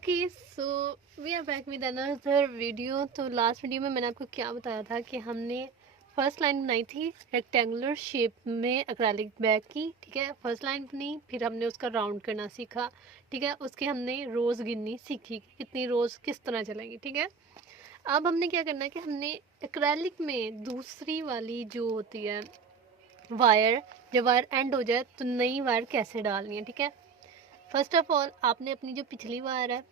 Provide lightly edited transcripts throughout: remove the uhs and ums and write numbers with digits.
Okay, so we are back with another video. तो last video में मैंने आपको क्या बताया था कि हमने फर्स्ट लाइन बनाई थी रेक्टेंगुलर शेप में एक्रेलिक बैग की। ठीक है, फर्स्ट लाइन बनी, फिर हमने उसका राउंड करना सीखा। ठीक है, उसके हमने रोज़ गिननी सीखी कि कितनी रोज़ किस तरह चलेंगी। ठीक है, अब हमने क्या करना है कि हमने एक्रेलिक में दूसरी वाली जो होती है वायर, जब वायर एंड हो जाए तो नई वायर कैसे डालनी है। ठीक है, फर्स्ट ऑफ ऑल आपने अपनी जो पिछली वायर है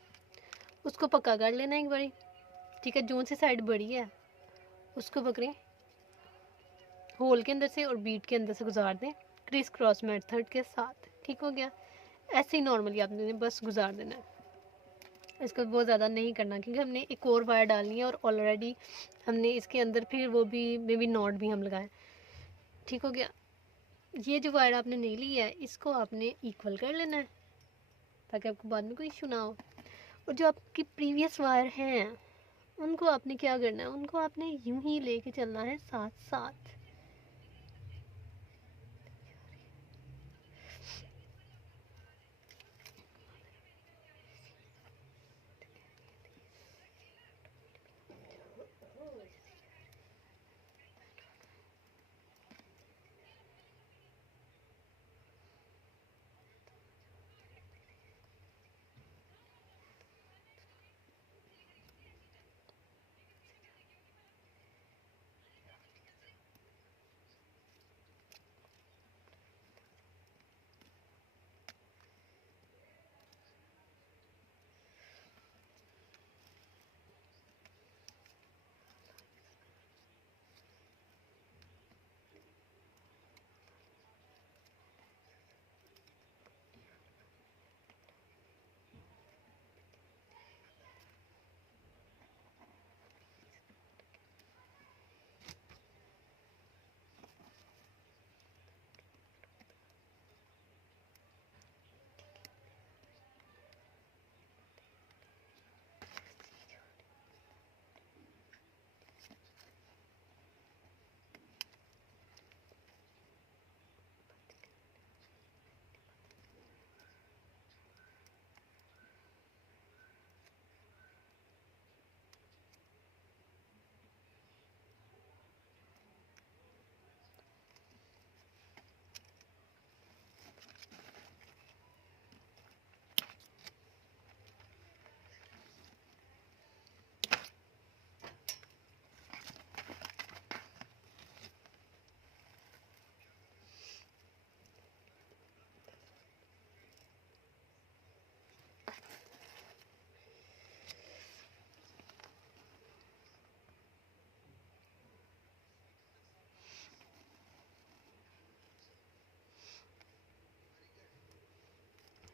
उसको पक्का कर लेना एक बारी। ठीक है, जोन सी साइड बड़ी है उसको पकड़ें, होल के अंदर से और बीट के अंदर से गुजार दें क्रिस क्रॉस मेथड के साथ। ठीक हो गया, ऐसे ही नॉर्मली आपने बस गुजार देना है, इसको बहुत ज़्यादा नहीं करना क्योंकि हमने एक और वायर डालनी है और ऑलरेडी हमने इसके अंदर फिर वो भी मे बी नॉट भी हम लगाएं। ठीक हो गया, ये जो वायर आपने नहीं ली है इसको आपने इक्वल कर लेना है ताकि आपको बाद में कोई इशू ना हो। और जो आपकी प्रीवियस वायर हैं उनको आपने क्या करना है, उनको आपने यूं ही लेके चलना है साथ साथ।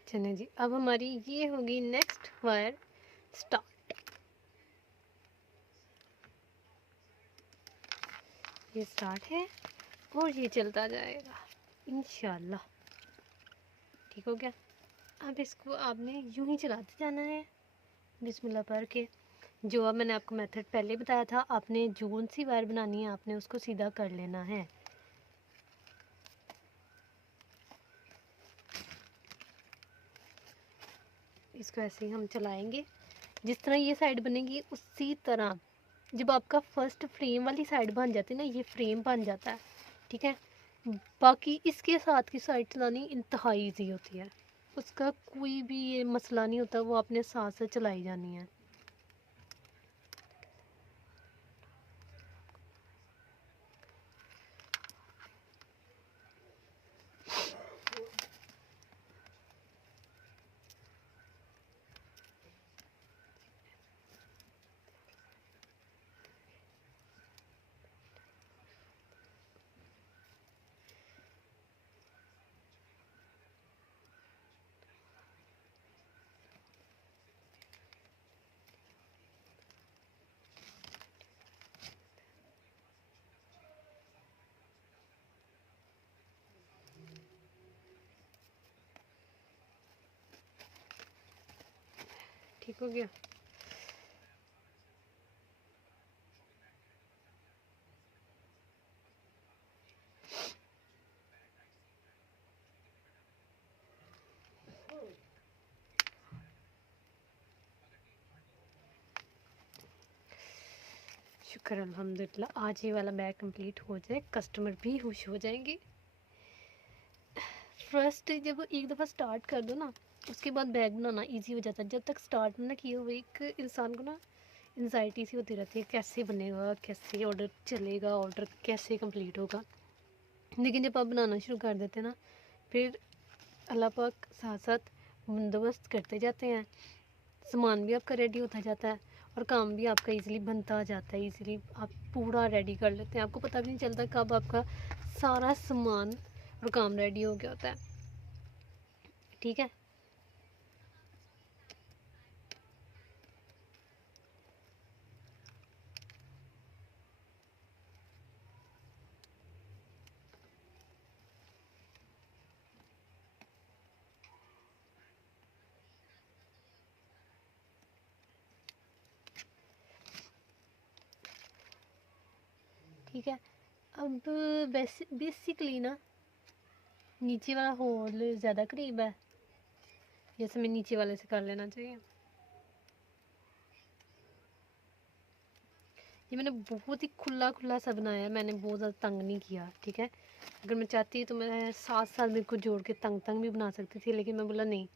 चलिए जी, अब हमारी ये होगी नेक्स्ट वायर स्टार्ट। ये स्टार्ट है और ये चलता जाएगा इंशाल्लाह। ठीक हो गया, अब इसको आपने यूं ही चलाते जाना है बिस्मिल्लाह पढ़ के। जो अब मैंने आपको मेथड पहले बताया था, आपने जोन सी वायर बनानी है आपने उसको सीधा कर लेना है। इसको ऐसे ही हम चलाएंगे, जिस तरह ये साइड बनेगी उसी तरह जब आपका फर्स्ट फ्रेम वाली साइड बन जाती है ना, ये फ्रेम बन जाता है। ठीक है, बाकी इसके साथ की साइड चलानी इंतहाई ईजी होती है, उसका कोई भी ये मसला नहीं होता, वो आपने साथ साथ चलाई जानी है। ठीक हो गया, शुक्र अल्हम्दुलिल्लाह आज ये वाला बैग कंप्लीट हो जाए, कस्टमर भी खुश हो जाएंगे। फर्स्ट जब एक दफ़ा स्टार्ट कर दो ना, उसके बाद बैग बनाना इजी हो जाता है। जब तक स्टार्ट ना किए हुए एक इंसान को ना एंजाइटी सी होती रहती है, कैसे बनेगा, कैसे ऑर्डर चलेगा, ऑर्डर कैसे कंप्लीट होगा। लेकिन जब आप बनाना शुरू कर देते हैं ना, फिर अल्लाह पाक साथ साथ बंदोबस्त करते जाते हैं, सामान भी आपका रेडी होता जाता है और काम भी आपका इजीली बनता जाता है। इजीली आप पूरा रेडी कर लेते हैं, आपको पता भी नहीं चलता कब आपका सारा सामान और काम रेडी हो गया होता है। ठीक है, ठीक है। अब बेसिकली ना नीचे वाला होल ज़्यादा करीब है, जैसे मैं नीचे वाले से कर लेना चाहिए। ये मैंने बहुत ही खुला खुला सा बनाया है, मैंने बहुत ज़्यादा तंग नहीं किया। ठीक है, अगर मैं चाहती तो मैं साथ साथ मेरे को जोड़ के तंग तंग भी बना सकती थी, लेकिन मैं बोला नहीं,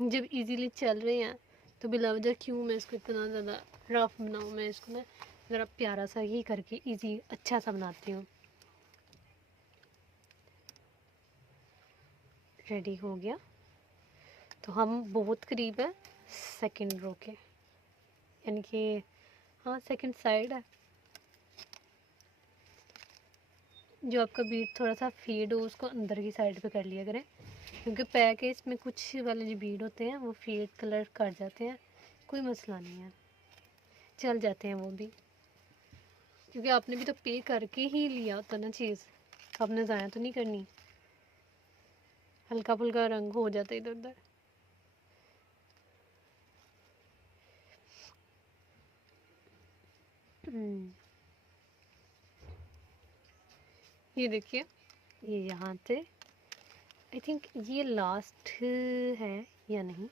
जब इजीली चल रहे हैं तो बिला वजह क्यों मैं इसको इतना ज़्यादा रफ बनाऊँ। मैं इसको ना ज़रा प्यारा सा ही करके इजी अच्छा सा बनाती हूँ। रेडी हो गया, तो हम बहुत करीब है सेकंड रो के, यानी कि हाँ सेकंड साइड है। जो आपका बीट थोड़ा सा फेड हो उसको अंदर की साइड पे कर लिया करें, क्योंकि पैक है इसमें कुछ वाले जो बीड होते हैं वो फेड कलर कर जाते हैं, कोई मसला नहीं है, चल जाते हैं वो भी, क्योंकि आपने भी तो पे करके ही लिया होता ना चीज़, आपने ज़ाया तो नहीं करनी। हल्का फुल्का रंग हो जाता है इधर उधर। ये देखिए, ये यहाँ से आई थिंक ये लास्ट है या नहीं,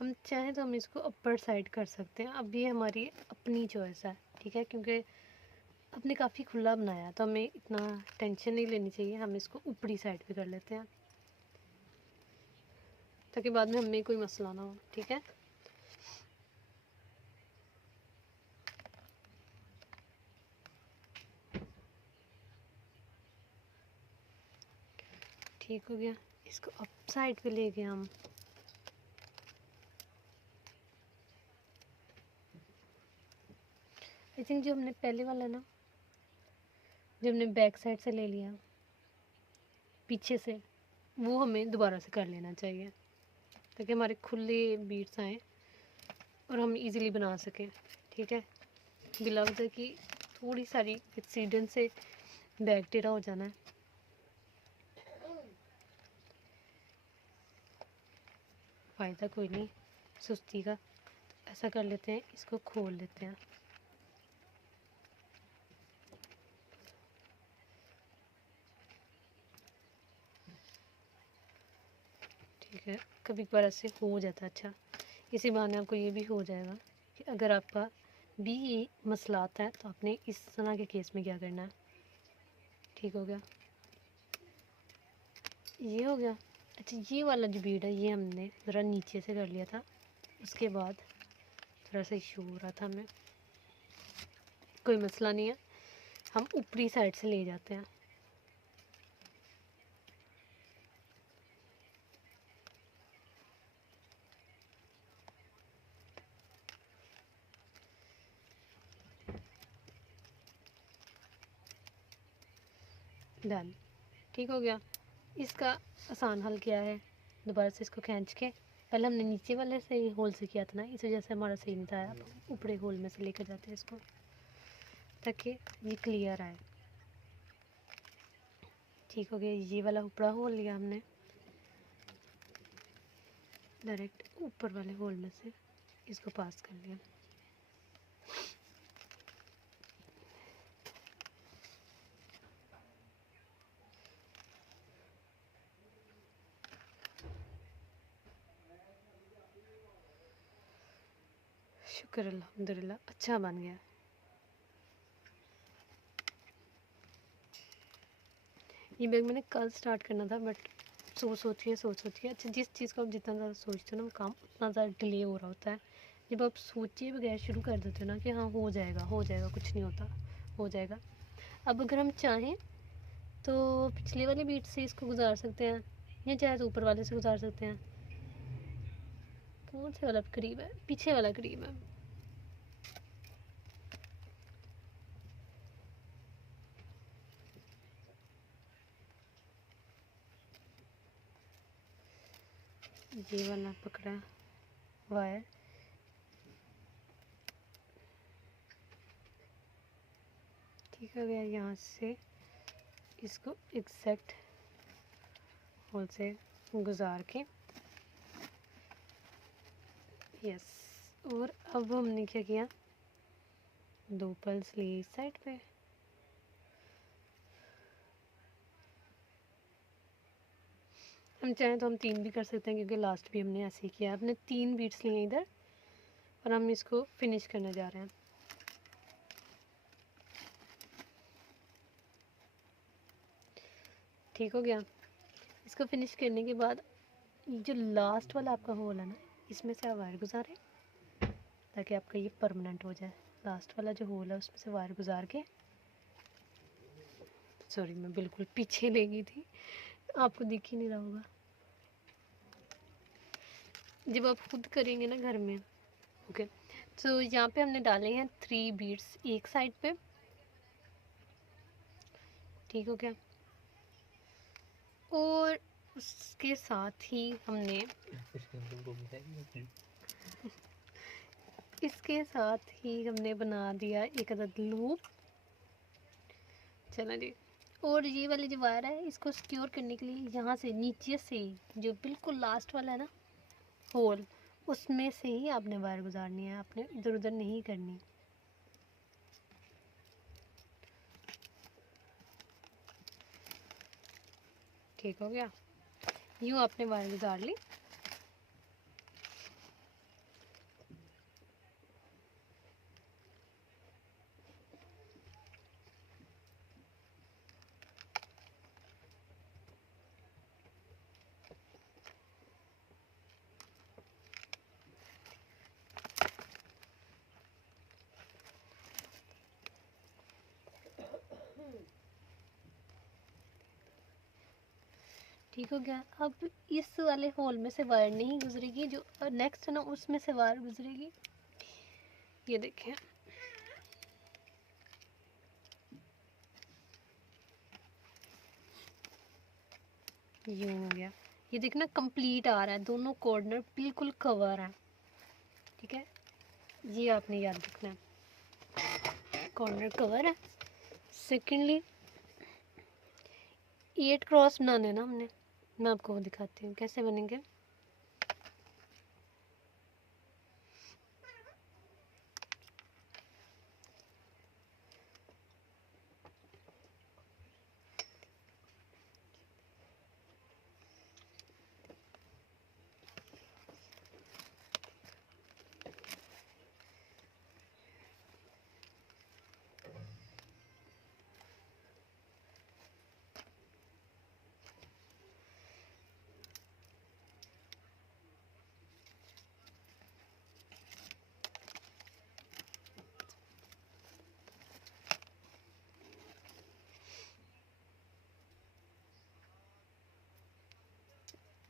हम चाहें तो हम इसको अपर साइड कर सकते हैं। अब ये हमारी अपनी चॉइस है, ठीक है, क्योंकि आपने काफ़ी खुला बनाया है तो हमें इतना टेंशन नहीं लेनी चाहिए। हम इसको ऊपरी साइड पे कर लेते हैं ताकि बाद में हमें कोई मसला ना हो। ठीक है, ठीक हो गया। इसको अप साइड पे ले गए हम। आई थिंक जो हमने पहले वाला ना, जो हमने बैक साइड से ले लिया पीछे से, वो हमें दोबारा से कर लेना चाहिए ताकि हमारे खुले बीट्स आएँ और हम इजीली बना सकें। ठीक है, बिला वजह की थोड़ी सारी एक्सीडेंट से बैक टेढ़ा हो जाना है। फ़ायदा कोई नहीं सुस्ती का, तो ऐसा कर लेते हैं, इसको खोल लेते हैं। ठीक है, कभी कभार ऐसे हो जाता है। अच्छा, इसी बहाने आपको ये भी हो जाएगा कि अगर आपका भी ये मसला आता है तो आपने इस तरह के केस में क्या करना है। ठीक हो गया, ये हो गया। अच्छा, ये वाला जो बीड है ये हमने ज़रा नीचे से कर लिया था, उसके बाद थोड़ा सा इशू हो रहा था हमें, कोई मसला नहीं है, हम ऊपरी साइड से ले जाते हैं। डन, ठीक हो गया। इसका आसान हल क्या है, दोबारा से इसको खींच के, पहले हमने नीचे वाले से ही होल से किया था ना, इस वजह से हमारा सही नहीं था। अब ऊपरी होल में से लेकर जाते हैं इसको ताकि ये क्लियर आए। ठीक हो गया, ये वाला ऊपरा होल लिया हमने, डायरेक्ट ऊपर वाले होल में से इसको पास कर लिया। शुक्र अल्हम्दुलिल्लाह, अच्छा बन गया। ये बैग मैंने कल स्टार्ट करना था, बट सोच के अच्छा, जिस चीज़ को आप जितना ज़्यादा सोचते हो ना वो काम उतना ज़्यादा डिले हो रहा होता है। जब आप सोचे बगैर शुरू कर देते हो ना कि हाँ हो जाएगा कुछ नहीं होता, हो जाएगा। अब अगर हम चाहें तो पिछले वाले बीट से इसको गुजार सकते हैं, या चाहे तो ऊपर वाले से गुजार सकते हैं। कौन से वाला करीब है? पीछे वाला करीब है। ये वाला पकड़ा वायर, ठीक हो गया। यहाँ से इसको एग्जैक्ट होल से गुजार के, यस। और अब हमने क्या किया, 2 पल्स ली इस साइड पे, हम चाहें तो हम 3 भी कर सकते हैं, क्योंकि लास्ट भी हमने ऐसे ही किया। हमने 3 बीट्स लिए इधर और हम इसको फिनिश करने जा रहे हैं। ठीक हो गया। इसको फिनिश करने के बाद जो लास्ट वाला आपका होल है ना, इसमें से आप वायर गुजारें ताकि आपका ये परमानेंट हो जाए। लास्ट वाला जो होल है उसमें से वायर गुजार के, सॉरी मैं बिल्कुल पीछे ले गई थी, आपको दिख ही नहीं रहा होगा। जब आप खुद करेंगे ना घर में, ओके, तो यहाँ पे हमने डाले हैं 3 बीड्स एक साइड पे। ठीक हो गया। और उसके साथ ही हमने इसके साथ ही हमने बना दिया एक अदद लूप। चलो जी। और ये वाली जो वायर है इसको सिक्योर करने के लिए यहाँ से नीचे से जो बिल्कुल लास्ट वाला है ना होल, उसमें से ही आपने वायर गुजारनी है, आपने इधर उधर नहीं करनी। ठीक हो गया। यूँ आपने वायर गुजार ली। ठीक हो गया। अब इस वाले होल में से वायर नहीं गुजरेगी, जो नेक्स्ट है ना उसमें से वायर गुजरेगी। ये देखें, यूँ हो गया। ये देखना कंप्लीट आ रहा है, दोनों कॉर्नर बिल्कुल कवर है। ठीक है, ये आपने याद रखना है, कॉर्नर कवर है। सेकेंडली 8 क्रॉस बनाने हैं ना हमने, मैं आपको वो दिखाती हूँ कैसे बनेंगे।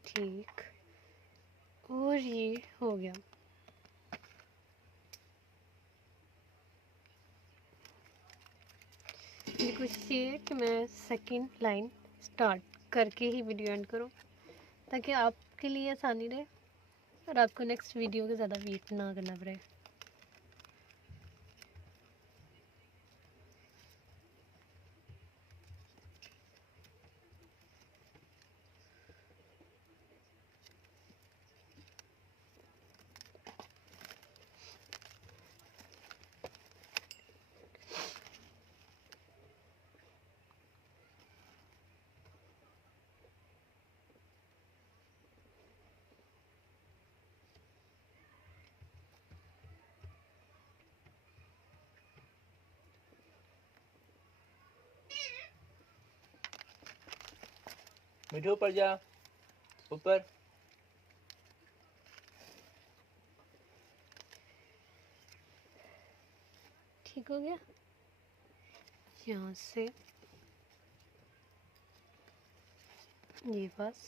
ठीक, और ये हो गया। मेरी कोशिश ये है कि मैं सेकंड लाइन स्टार्ट करके ही वीडियो एंड करूँ, ताकि आपके लिए आसानी रहे और आपको नेक्स्ट वीडियो का ज़्यादा वेट ना करना पड़े। मीठे ऊपर जा, ऊपर। ठीक हो गया। यहाँ से ये बस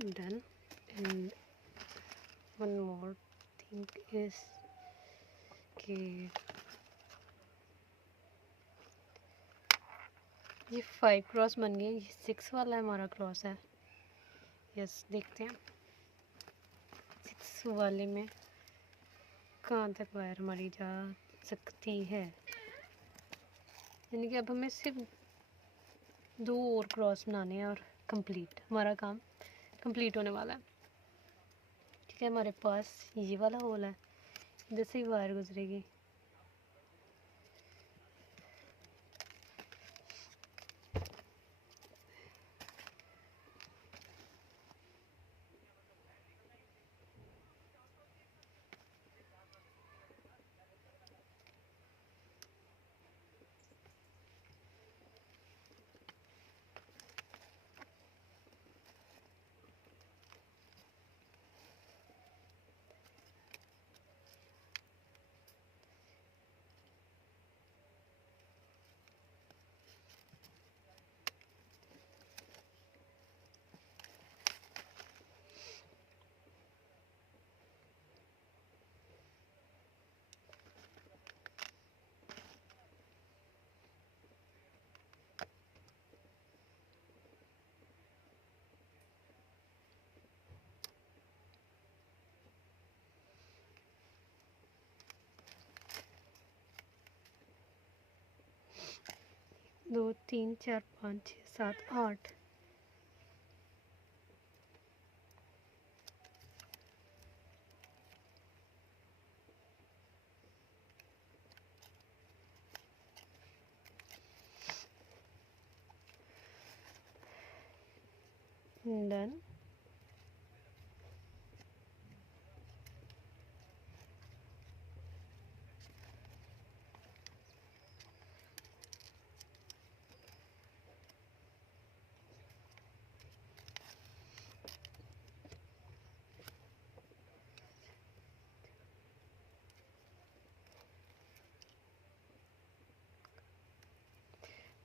done. And one more thing is कि ये 5 क्रॉस बन गए, ये 6 वाला हमारा क्रॉस है। यस, देखते हैं 6 वाले में कहाँ तक वायर हमारी जा सकती है। यानी कि अब हमें सिर्फ 2 और क्रॉस बनाने हैं और कंप्लीट, हमारा काम कंप्लीट होने वाला है। ठीक है, हमारे पास ये वाला होल है, इधर से ही वायर गुजरेगी। दो, 3, 4, 5, 6, 7, 8। डन।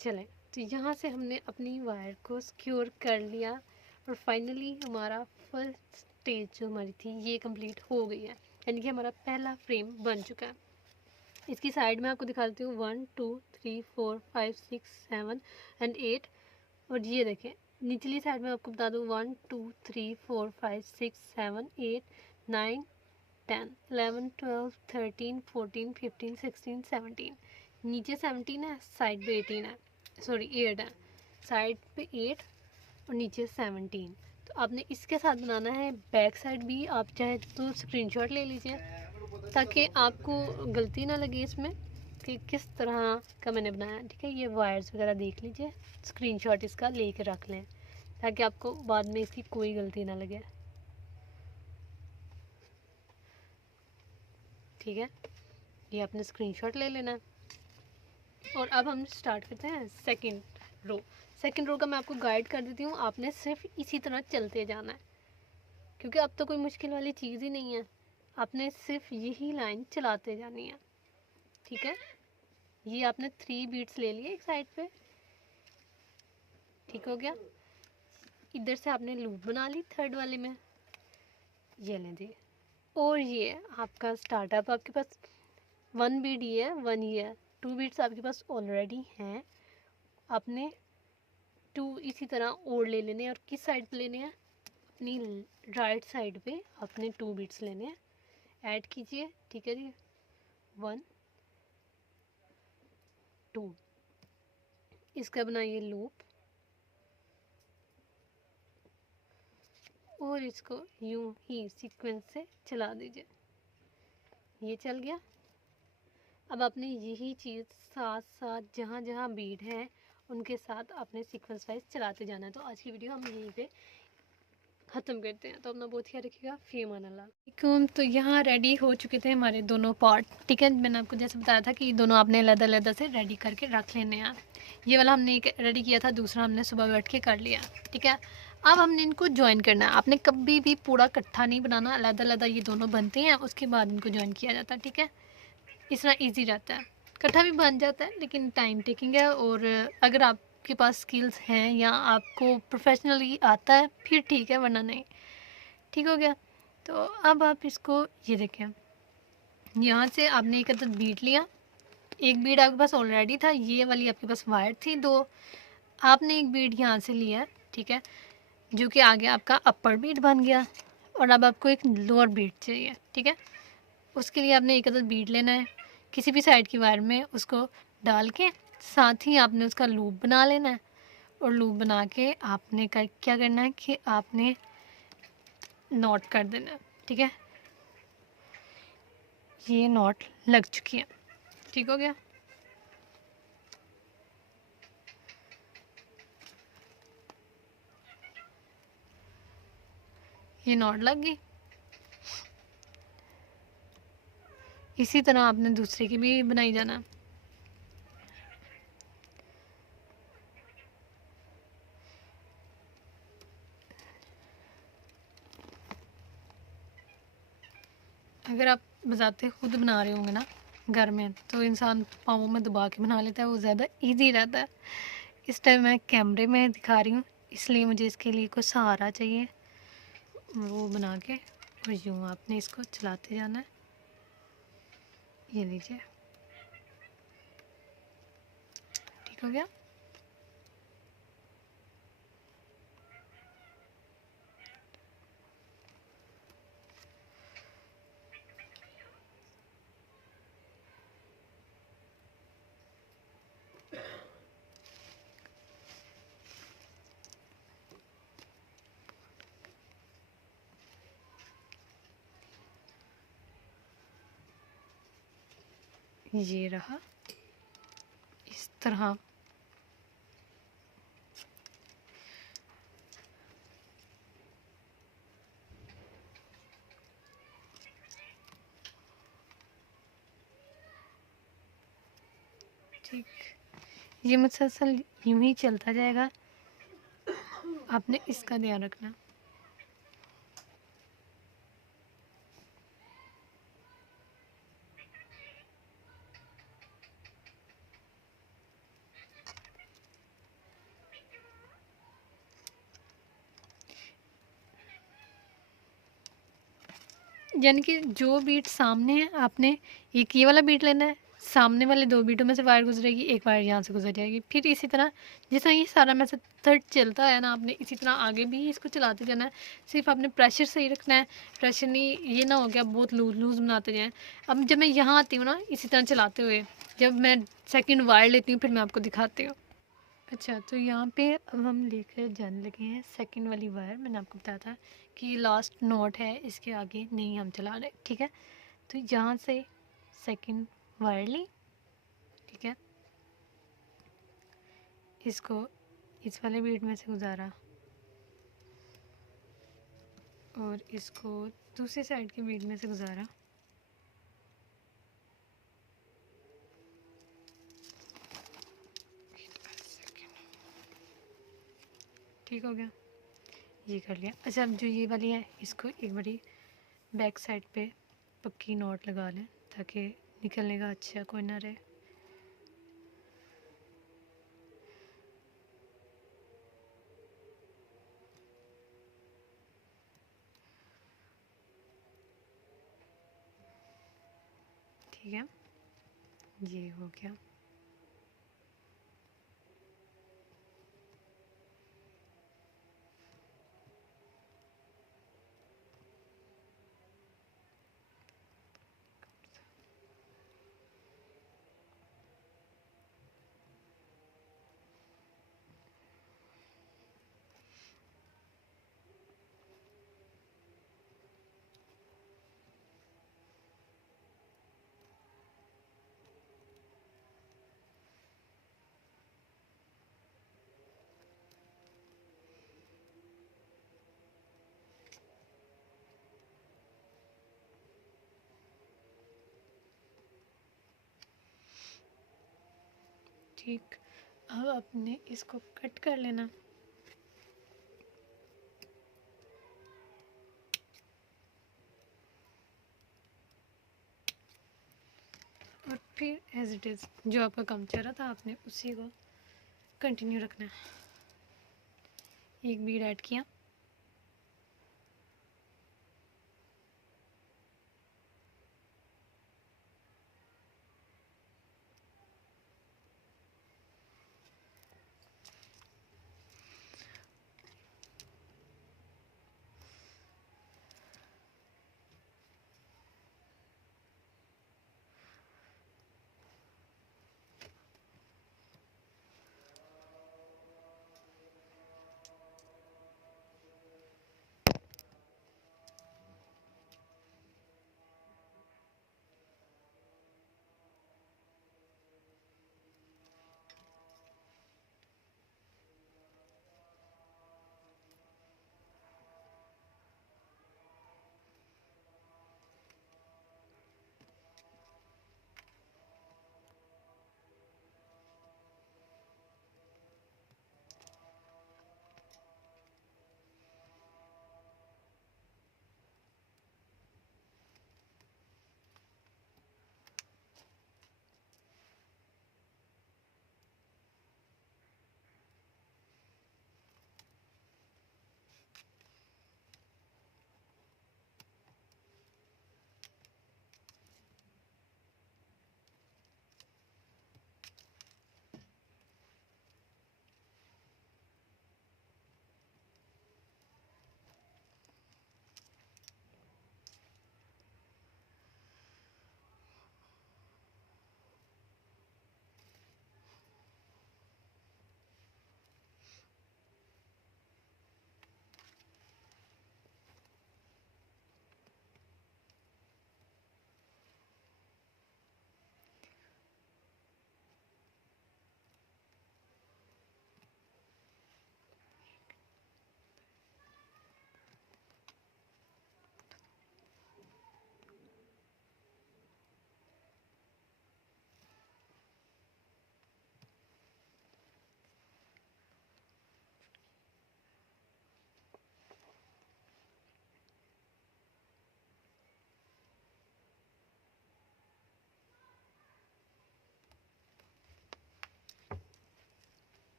चलें, तो यहाँ से हमने अपनी वायर को सिक्योर कर लिया और फाइनली हमारा फर्स्ट स्टेज जो हमारी थी ये कंप्लीट हो गई है। यानी कि हमारा पहला फ्रेम बन चुका है। इसकी साइड में आपको दिखाती हूँ 1 2 3 4 5 6 7 एंड 8। और ये देखें निचली साइड में आपको बता दूँ 1 2 3 4 5 6 7 8 9 10 11 12 13 14 15 16 17। नीचे 17 है, साइड पे 18 है, सॉरी 8 है, साइड पे 8 और नीचे 17। तो आपने इसके साथ बनाना है बैक साइड भी। आप चाहे तो स्क्रीनशॉट ले लीजिए ताकि आपको गलती ना लगे इसमें कि किस तरह का मैंने बनाया। ठीक है, ये वायर्स वगैरह देख लीजिए, स्क्रीनशॉट इसका लेके रख लें ताकि आपको बाद में इसकी कोई गलती ना लगे। ठीक है, ये आपने स्क्रीनशॉट ले लेना है। और अब हम स्टार्ट करते हैं सेकंड रो। सेकंड रो का मैं आपको गाइड कर देती हूँ, आपने सिर्फ इसी तरह चलते जाना है क्योंकि अब तो कोई मुश्किल वाली चीज़ ही नहीं है। आपने सिर्फ यही लाइन चलाते जानी है। ठीक है, ये आपने 3 बीट्स ले लिए एक साइड पे। ठीक हो गया। इधर से आपने लूप बना ली थर्ड वाले में, ये लें जी। और ये आपका स्टार्टअप आपके पास 1 बीट ये है, 1 ये है, 2 बीट्स आपके पास ऑलरेडी हैं। आपने 2 इसी तरह और ले लेने हैं। और किस साइड पे लेने हैं? अपनी राइट साइड पे आपने 2 बीट्स लेने हैं। ऐड कीजिए। ठीक है जी, 1 2। इसका बनाइए लूप और इसको यूं ही सीक्वेंस से चला दीजिए। ये चल गया। अब आपने यही चीज़ साथ साथ जहाँ जहाँ बीट है उनके साथ आपने सीक्वेंस वाइज चलाते जाना है। तो आज की वीडियो हम यहीं पे ख़त्म करते हैं। तो अपना बहुत ख्याल रखिएगा। फ़ी अमान अल्लाह। तो यहाँ रेडी हो चुके थे हमारे दोनों पॉट, ठीक है। मैंने आपको जैसे बताया था कि दोनों आपने अलग-अलग से रेडी करके रख लेने हैं। ये वाला हमने एक रेडी किया था, दूसरा हमने सुबह बैठ के कर लिया, ठीक है। अब हमने इनको जॉइन करना है। आपने कभी भी पूरा इकट्ठा नहीं बनाना, अलग-अलग ये दोनों बनते हैं, उसके बाद इनको जॉइन किया जाता है, ठीक है। इस तरह ईजी रहता है। इकट्ठा भी बन जाता है लेकिन टाइम टेकिंग है। और अगर आपके पास स्किल्स हैं या आपको प्रोफेशनली आता है फिर ठीक है, वरना नहीं। ठीक हो गया। तो अब आप इसको ये देखें, यहाँ से आपने एक अदद बीट लिया। एक बीट आपके पास ऑलरेडी था, ये वाली आपके पास वायर थी दो। आपने एक बीट यहाँ से लिया, ठीक है, जो कि आगे आपका अपर बीट बन गया। और अब आपको एक लोअर बीट चाहिए, ठीक है। उसके लिए आपने एक अदद बीट लेना है किसी भी साइड की वायर में, उसको डाल के साथ ही आपने उसका लूप बना लेना है। और लूप बना के आपने क्या करना है कि आपने नॉट कर देना है, ठीक है। ये नॉट लग चुकी है, ठीक हो गया। ये नॉट लग गई। इसी तरह आपने दूसरे की भी बनाई जाना है। अगर आप बजाते खुद बना रहे होंगे ना घर में, तो इंसान पाँवों में दबा के बना लेता है, वो ज़्यादा इजी रहता है। इस टाइम मैं कैमरे में दिखा रही हूँ, इसलिए मुझे इसके लिए कोई सहारा चाहिए। वो बना के और यूँ आपने इसको चलाते जाना है। ये लीजिए, ठीक हो गया। ये रहा इस तरह। ठीक, ये मुसलसल यूं ही चलता जाएगा, आपने इसका ध्यान रखना। यानी कि जो बीट सामने है, आपने एक ये वाला बीट लेना है, सामने वाले दो बीटों में से वायर गुजरेगी, एक वायर यहाँ से गुजर जाएगी। फिर इसी तरह जिस तरह ये सारा मेथड चलता है ना, आपने इसी तरह आगे भी इसको चलाते जाना है। सिर्फ आपने प्रेशर सही रखना है, प्रेशर नहीं ये ना हो गया बहुत लूज लूज बनाते जाएँ। अब जब मैं यहाँ आती हूँ ना, इसी तरह चलाते हुए, जब मैं सेकेंड वायर लेती हूँ फिर मैं आपको दिखाती हूँ। अच्छा, तो यहाँ पे अब हम लेकर जाने लगे हैं सेकंड वाली वायर। मैंने आपको बताया था कि लास्ट नोट है, इसके आगे नहीं हम चला रहे, ठीक है। तो यहाँ से सेकंड वायर ली, ठीक है, इसको इस वाले बीट में से गुजारा और इसको दूसरी साइड के बीट में से गुजारा। ठीक हो गया, ये कर लिया। अच्छा, अब जो ये वाली है इसको एक बारी बैक साइड पे पक्की नोट लगा लें ताकि निकलने का अच्छा कोई ना रहे। ठीक है, ये हो गया। ठीक। अब अपने इसको कट कर लेना। और फिर एज इट इज़ जो आपका काम चल रहा था आपने उसी को कंटिन्यू रखना है। एक बीड ऐड किया,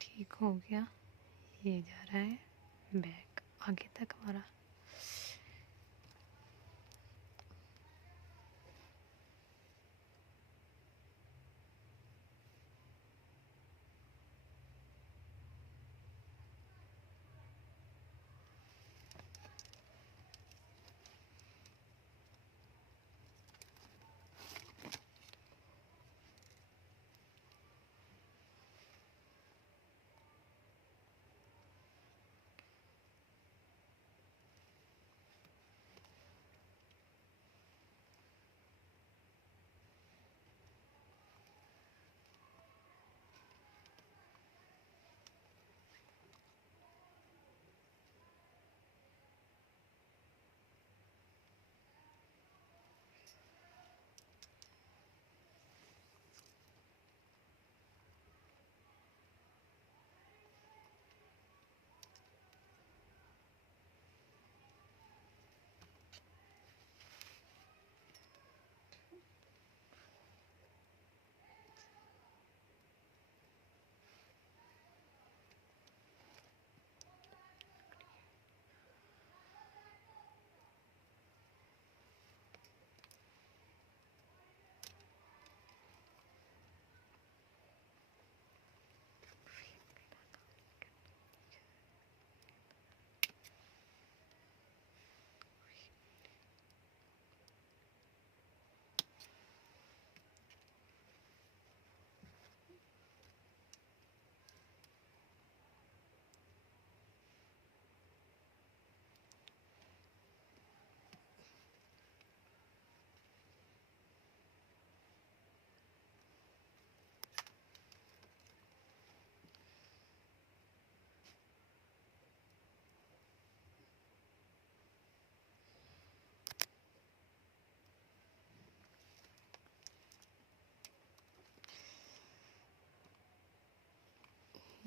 ठीक हो गया। ये जा रहा है बैक आगे तक हमारा।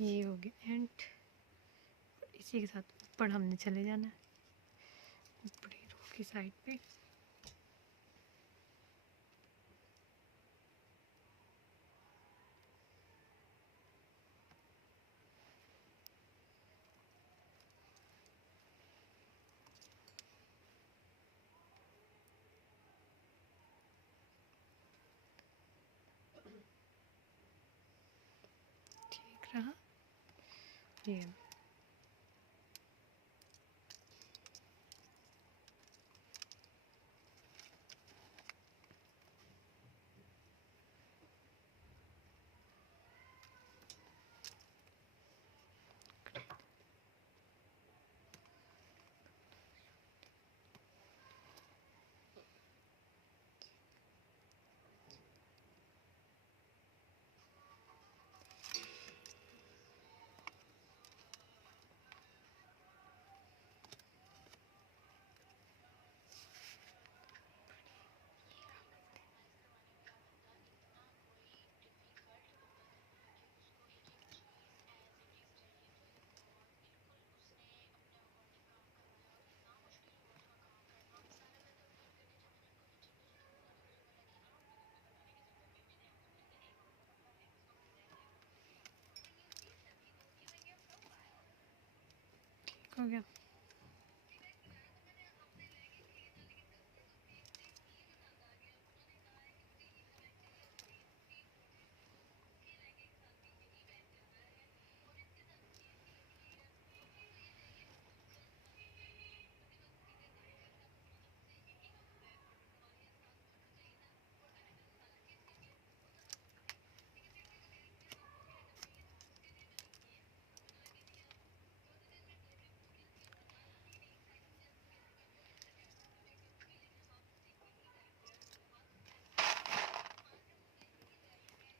ये हो गया एंड इसी के साथ ऊपर हमने चले जाना है, ऊपरी रो की साइड पे। ठीक रहा ये। ठीक हो गया।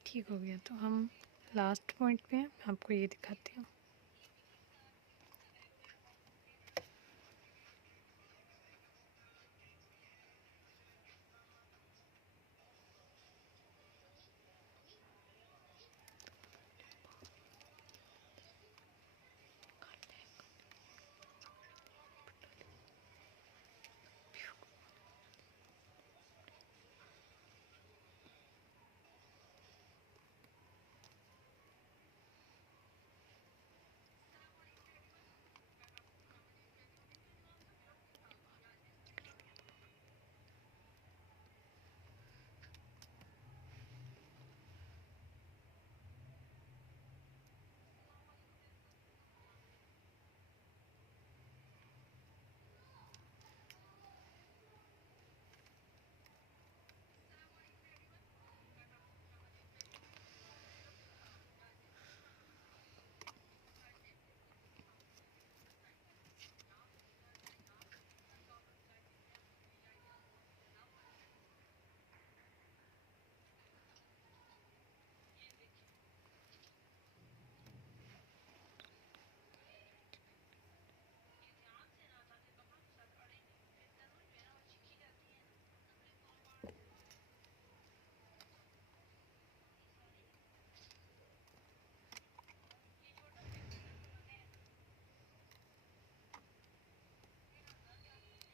ठीक हो गया, तो हम लास्ट पॉइंट पे हैं, आपको ये दिखाती हूँ।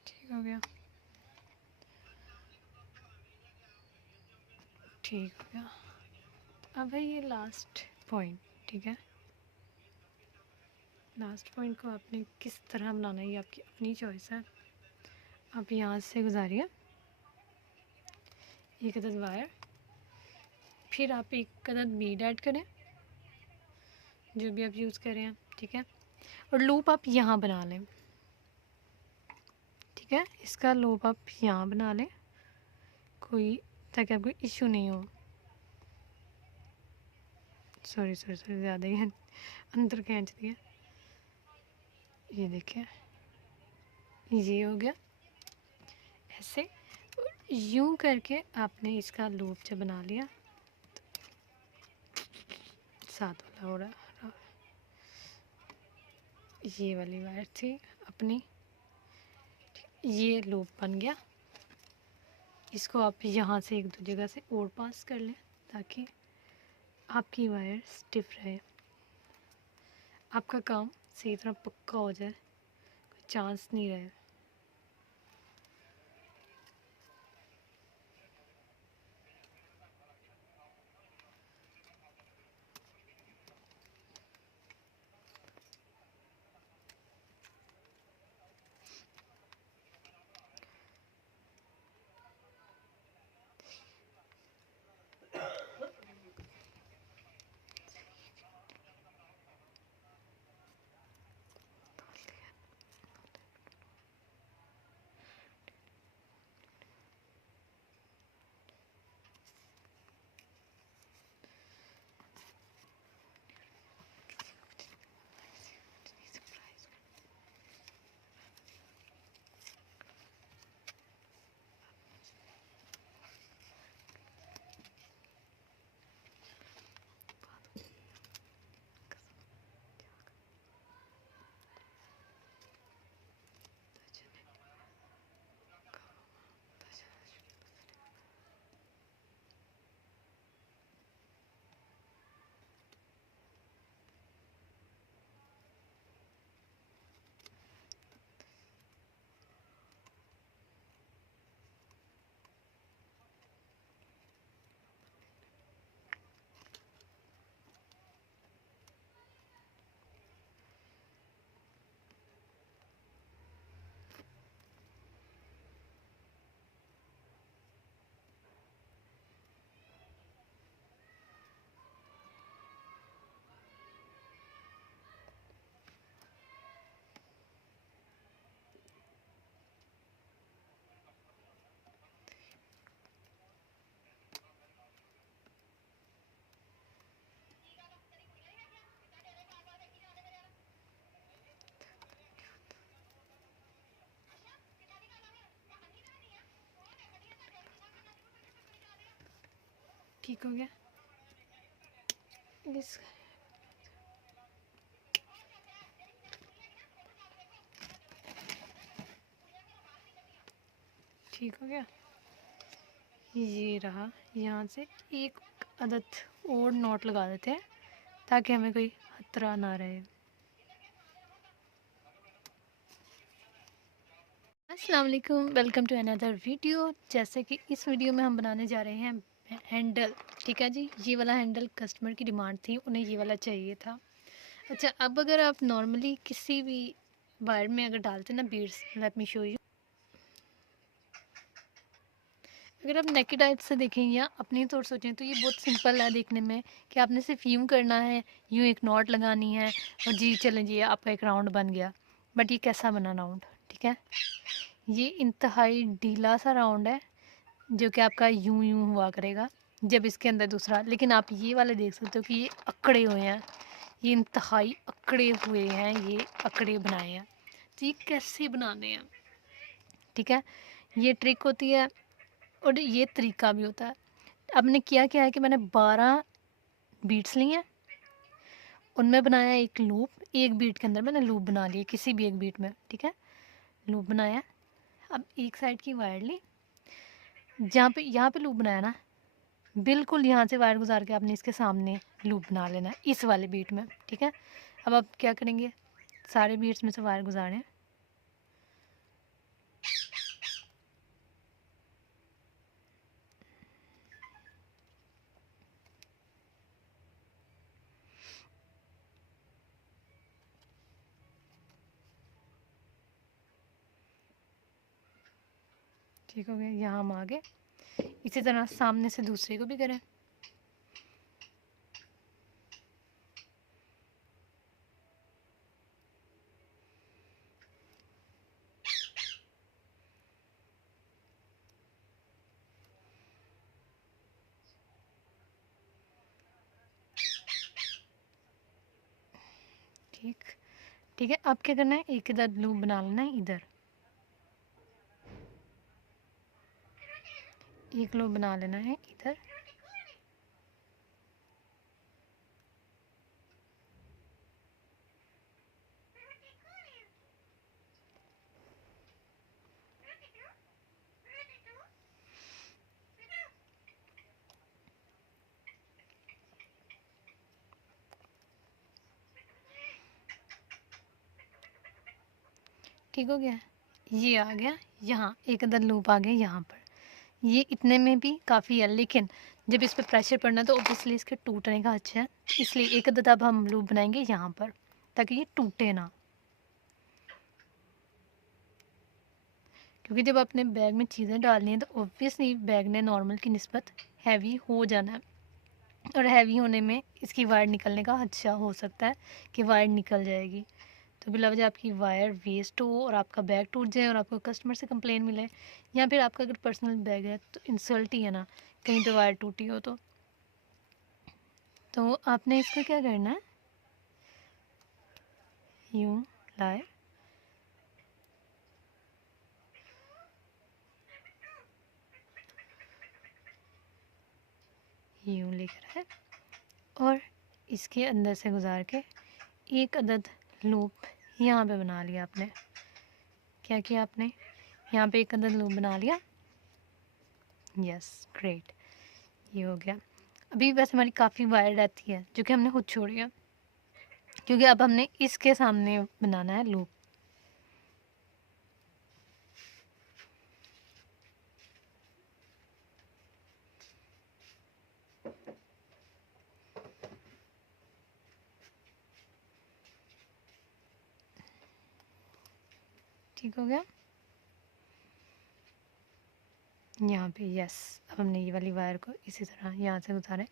ठीक हो गया, ठीक हो गया। अब है ये लास्ट पॉइंट, ठीक है। लास्ट पॉइंट को आपने किस तरह बनाना है ये आपकी अपनी चॉइस है। आप यहाँ से गुजारिए एक अदद वायर, फिर आप एक अदद बीड ऐड करें जो भी आप यूज़ कर रहे हैं, ठीक है। और लूप आप यहाँ बना लें, ठीक है। इसका लूप आप यहाँ बना लें कोई, ताकि आपको इशू नहीं हो। सॉरी सॉरी सॉरी, ज़्यादा ही अंदर खींच दिया। ये देखिए, ये हो गया ऐसे। यूं करके आपने इसका लूप जब बना लिया, साथ वाला हो रहा, ये वाली वायर थी अपनी, ये लूप बन गया। इसको आप यहाँ से एक दो जगह से और पास कर लें ताकि आपकी वायर स्टिफ रहे। आपका काम सही तरह पक्का हो जाए, कोई चांस नहीं रहे। ठीक हो गया। इस ठीक हो गया। ये रहा, यहाँ से एक अदद और नोट लगा देते हैं ताकि हमें कोई खतरा ना रहे। अस्सलाम वालेकुम, वेलकम टू अनदर वीडियो। जैसे कि इस वीडियो में हम बनाने जा रहे हैं हैंडल। ठीक है जी, ये वाला हैंडल कस्टमर की डिमांड थी, उन्हें ये वाला चाहिए था। अच्छा, अब अगर आप नॉर्मली किसी भी वायर में अगर डालते ना beads, let me show you. अगर आप नेकेड आइज से देखें या अपनी तौर सोचें तो ये बहुत सिंपल है देखने में, कि आपने सिर्फ यूँ करना है, यूँ एक नॉट लगानी है और जी चलें जी आपका एक राउंड बन गया। बट ये कैसा बना राउंड, ठीक है, ये इंतहाई ढीला सा राउंड है जो कि आपका यूं यूं हुआ करेगा जब इसके अंदर दूसरा। लेकिन आप ये वाले देख सकते हो कि ये अकड़े हुए हैं, ये इंतहाई अकड़े हुए हैं, ये अकड़े बनाए हैं। तो ये कैसे बनाने हैं, ठीक है, ये ट्रिक होती है और ये तरीका भी होता है। अब मैंने किया क्या है कि मैंने 12 बीट्स ली हैं, उनमें बनाया एक लूप, एक बीट के अंदर मैंने लूप बना लिया किसी भी एक बीट में, ठीक है, लूप बनाया। अब एक साइड की वायर ली, जहाँ पे यहाँ पे लूप बनाया ना, बिल्कुल यहाँ से वायर गुजार के आपने इसके सामने लूप बना लेना है इस वाले बीट में, ठीक है। अब आप क्या करेंगे, सारे बीट्स में से वायर गुजारें, ठीक हो गया। यहाँ हम आगे इसी तरह सामने से दूसरे को भी करें। ठीक, ठीक है। अब क्या करना है, एक इधर लूप बना लेना है, इधर एक लूप बना लेना है इधर, ठीक हो गया। ये आ गया यहाँ, एक अदद लूप आ गया यहाँ पर। ये इतने में भी काफ़ी है, लेकिन जब इस पर प्रेशर पड़ना तो ऑब्वियसली इसके टूटने का अच्छा है, इसलिए एक अदद अब हम लूप बनाएंगे यहाँ पर ताकि ये टूटे ना। क्योंकि जब अपने बैग में चीज़ें डालनी है तो ऑब्वियसली बैग ने नॉर्मल की निस्बत हैवी हो जाना है, और हैवी होने में इसकी वायर निकलने का अच्छा हो सकता है कि वायर निकल जाएगी। तो बिला वजह आपकी वायर वेस्ट हो और आपका बैग टूट जाए और आपको कस्टमर से कंप्लेन मिले, या फिर आपका अगर पर्सनल बैग है तो इंसल्ट ही है ना, कहीं पे वायर टूटी हो तो आपने इसको क्या करना है, यूँ लाए, यूँ लेकर है, और इसके अंदर से गुजार के एक अदद लूप यहाँ पे बना लिया आपने। क्या किया आपने, यहाँ पे एक अदद लूप बना लिया। यस, ग्रेट, ये हो गया। अभी वैसे हमारी काफ़ी वायर रहती है जो कि हमने खुद छोड़ी है, क्योंकि अब हमने इसके सामने बनाना है लूप। ठीक हो गया यहाँ पे। यस, अब हमने ये वाली वायर को इसी तरह यहाँ से गुजारे।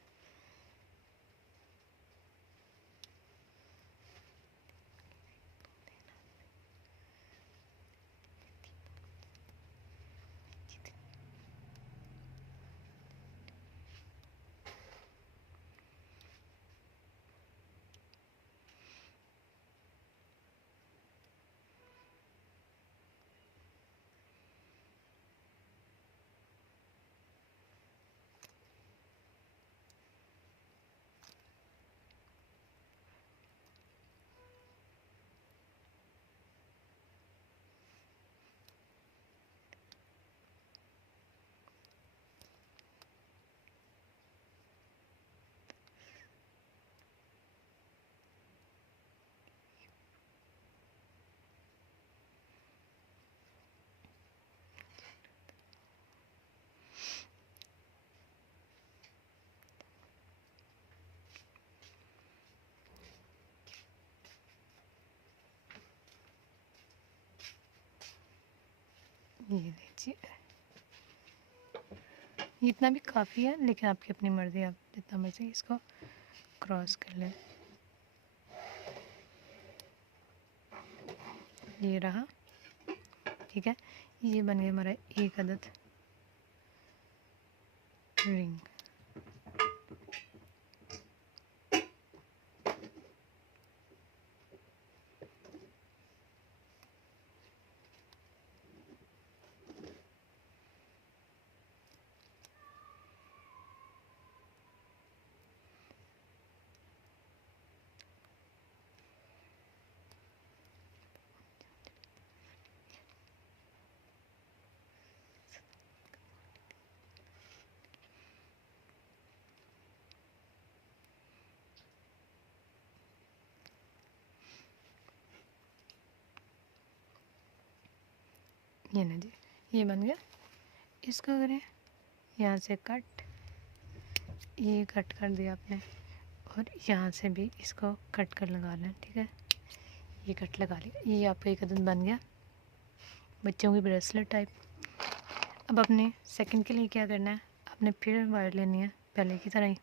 ये लीजिए, इतना भी काफ़ी है, लेकिन आपकी अपनी मर्ज़ी, आप जितना मर्ज़ी इसको क्रॉस कर लें। ये रहा, ठीक है। ये बन गया हमारा एक अदद रिंग। ये ना जी, ये बन गया। इसको करें यहाँ से कट, ये कट कर दिया आपने, और यहाँ से भी इसको कट कर लगा लें, ठीक है। ये कट लगा लिया, ये आपका एक अदद बन गया बच्चों की ब्रेसलेट टाइप। अब अपने सेकंड के लिए क्या करना है, आपने फिर वायर लेनी है पहले की तरह ही।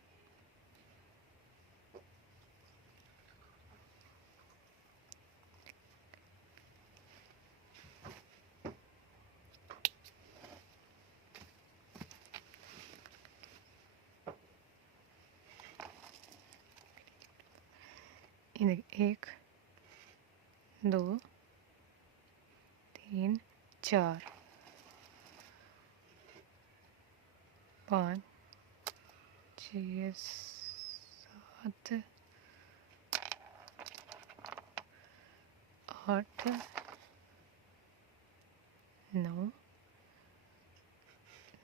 ये देखिए, 1 2 3 4 5 6 7 8 9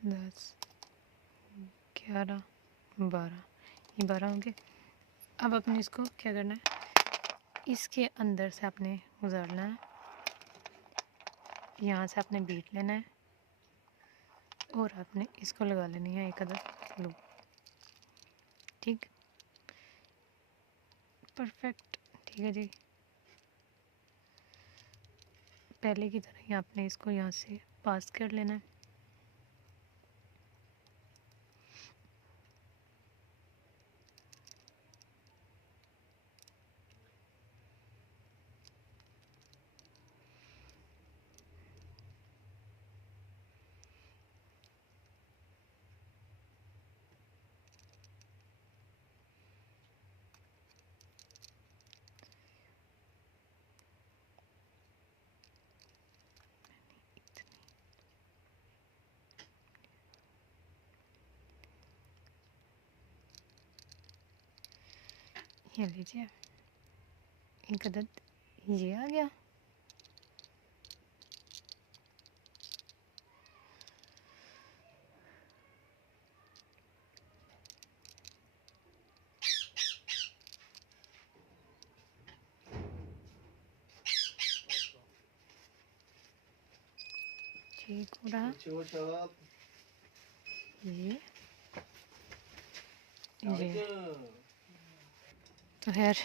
10 11 12, ये 12 होंगे। अब अपने इसको क्या करना है, इसके अंदर से आपने गुजारना है यहाँ से आपने बीट लेना है और आपने इसको लगा लेनी है एक अदद लूप। ठीक, परफेक्ट। ठीक है जी, पहले की तरह ही आपने इसको यहाँ से पास कर लेना है। ये लीजिए, एक अदद ये आ गया। ठीक हो रहा ये तो खैर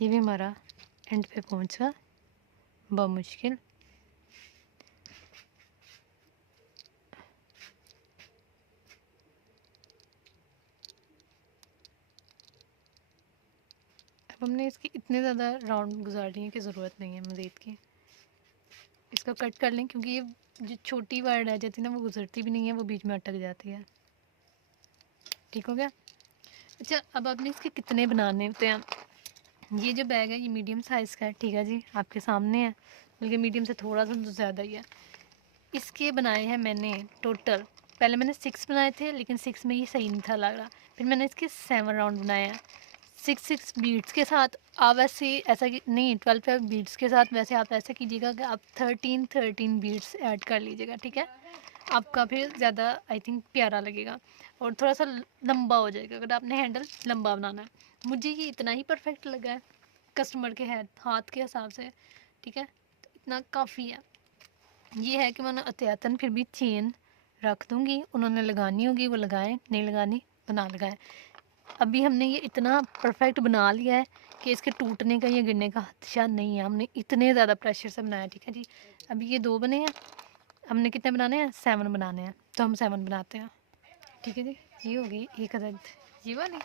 ये भी हमारा एंड पे पहुंचा बमुश्किल। अब हमने इसकी इतने ज़्यादा राउंड गुजारने की ज़रूरत नहीं है मज़ीद की। इसको कट कर लें क्योंकि ये जो छोटी वायर रह जाती है ना वो गुजरती भी नहीं है, वो बीच में अटक जाती है। ठीक हो गया। अच्छा, अब आपने इसके कितने बनाने होते हैं? ये जो बैग है ये मीडियम साइज़ का है। ठीक है जी, आपके सामने है, बल्कि मीडियम से थोड़ा सा तो ज़्यादा ही है। इसके बनाए हैं मैंने टोटल, पहले मैंने 6 बनाए थे लेकिन 6 में ये सही नहीं था लग रहा, फिर मैंने इसके 7 राउंड बनाए हैं 6 बीट्स के साथ। आप ऐसे ऐसा कि नहीं 12 बीट्स के साथ, वैसे आप ऐसा कीजिएगा कि आप 13 बीट्स ऐड कर लीजिएगा। ठीक है, आपका फिर ज़्यादा आई थिंक प्यारा लगेगा और थोड़ा सा लंबा हो जाएगा अगर आपने हैंडल लंबा बनाना है। मुझे ये इतना ही परफेक्ट लगा है कस्टमर के हाथ के हिसाब से। ठीक है, तो इतना काफ़ी है। ये है कि मैंने एहतियातन फिर भी चेन रख दूँगी, उन्होंने लगानी होगी वो लगाएं, नहीं लगानी तो ना लगाएं। अभी हमने ये इतना परफेक्ट बना लिया है कि इसके टूटने का या गिरने का खदशा नहीं है। हमने इतने ज़्यादा प्रेशर से बनाया। ठीक है जी, अभी ये 2 बने हैं, हमने कितने बनाने हैं? 7 बनाने हैं, तो हम 7 बनाते हैं। ठीक है जी, ये होगी एक अदद ये वाली।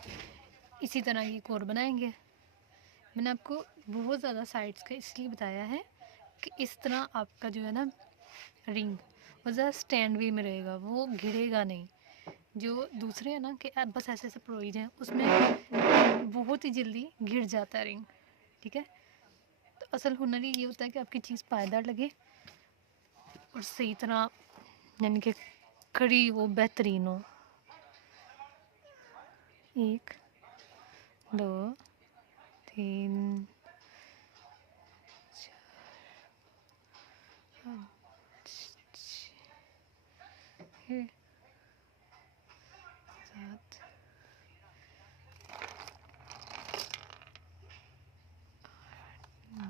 इसी तरह ये एक और बनाएंगे। मैंने आपको बहुत ज़्यादा साइड्स का इसलिए बताया है कि इस तरह आपका जो है ना रिंग वो ज़्यादा स्टैंड वे में रहेगा, वो गिरेगा नहीं। जो दूसरे हैं ना कि आप बस ऐसे ऐसे प्रोइज हैं, उसमें बहुत ही जल्दी गिर जाता है रिंग। ठीक है, तो असल हुनर ही ये होता है कि आपकी चीज़ पायदार लगे और सही तरह यानी कि खड़ी हो, बेहतरीन हो। 1 2 3 5 6 7 9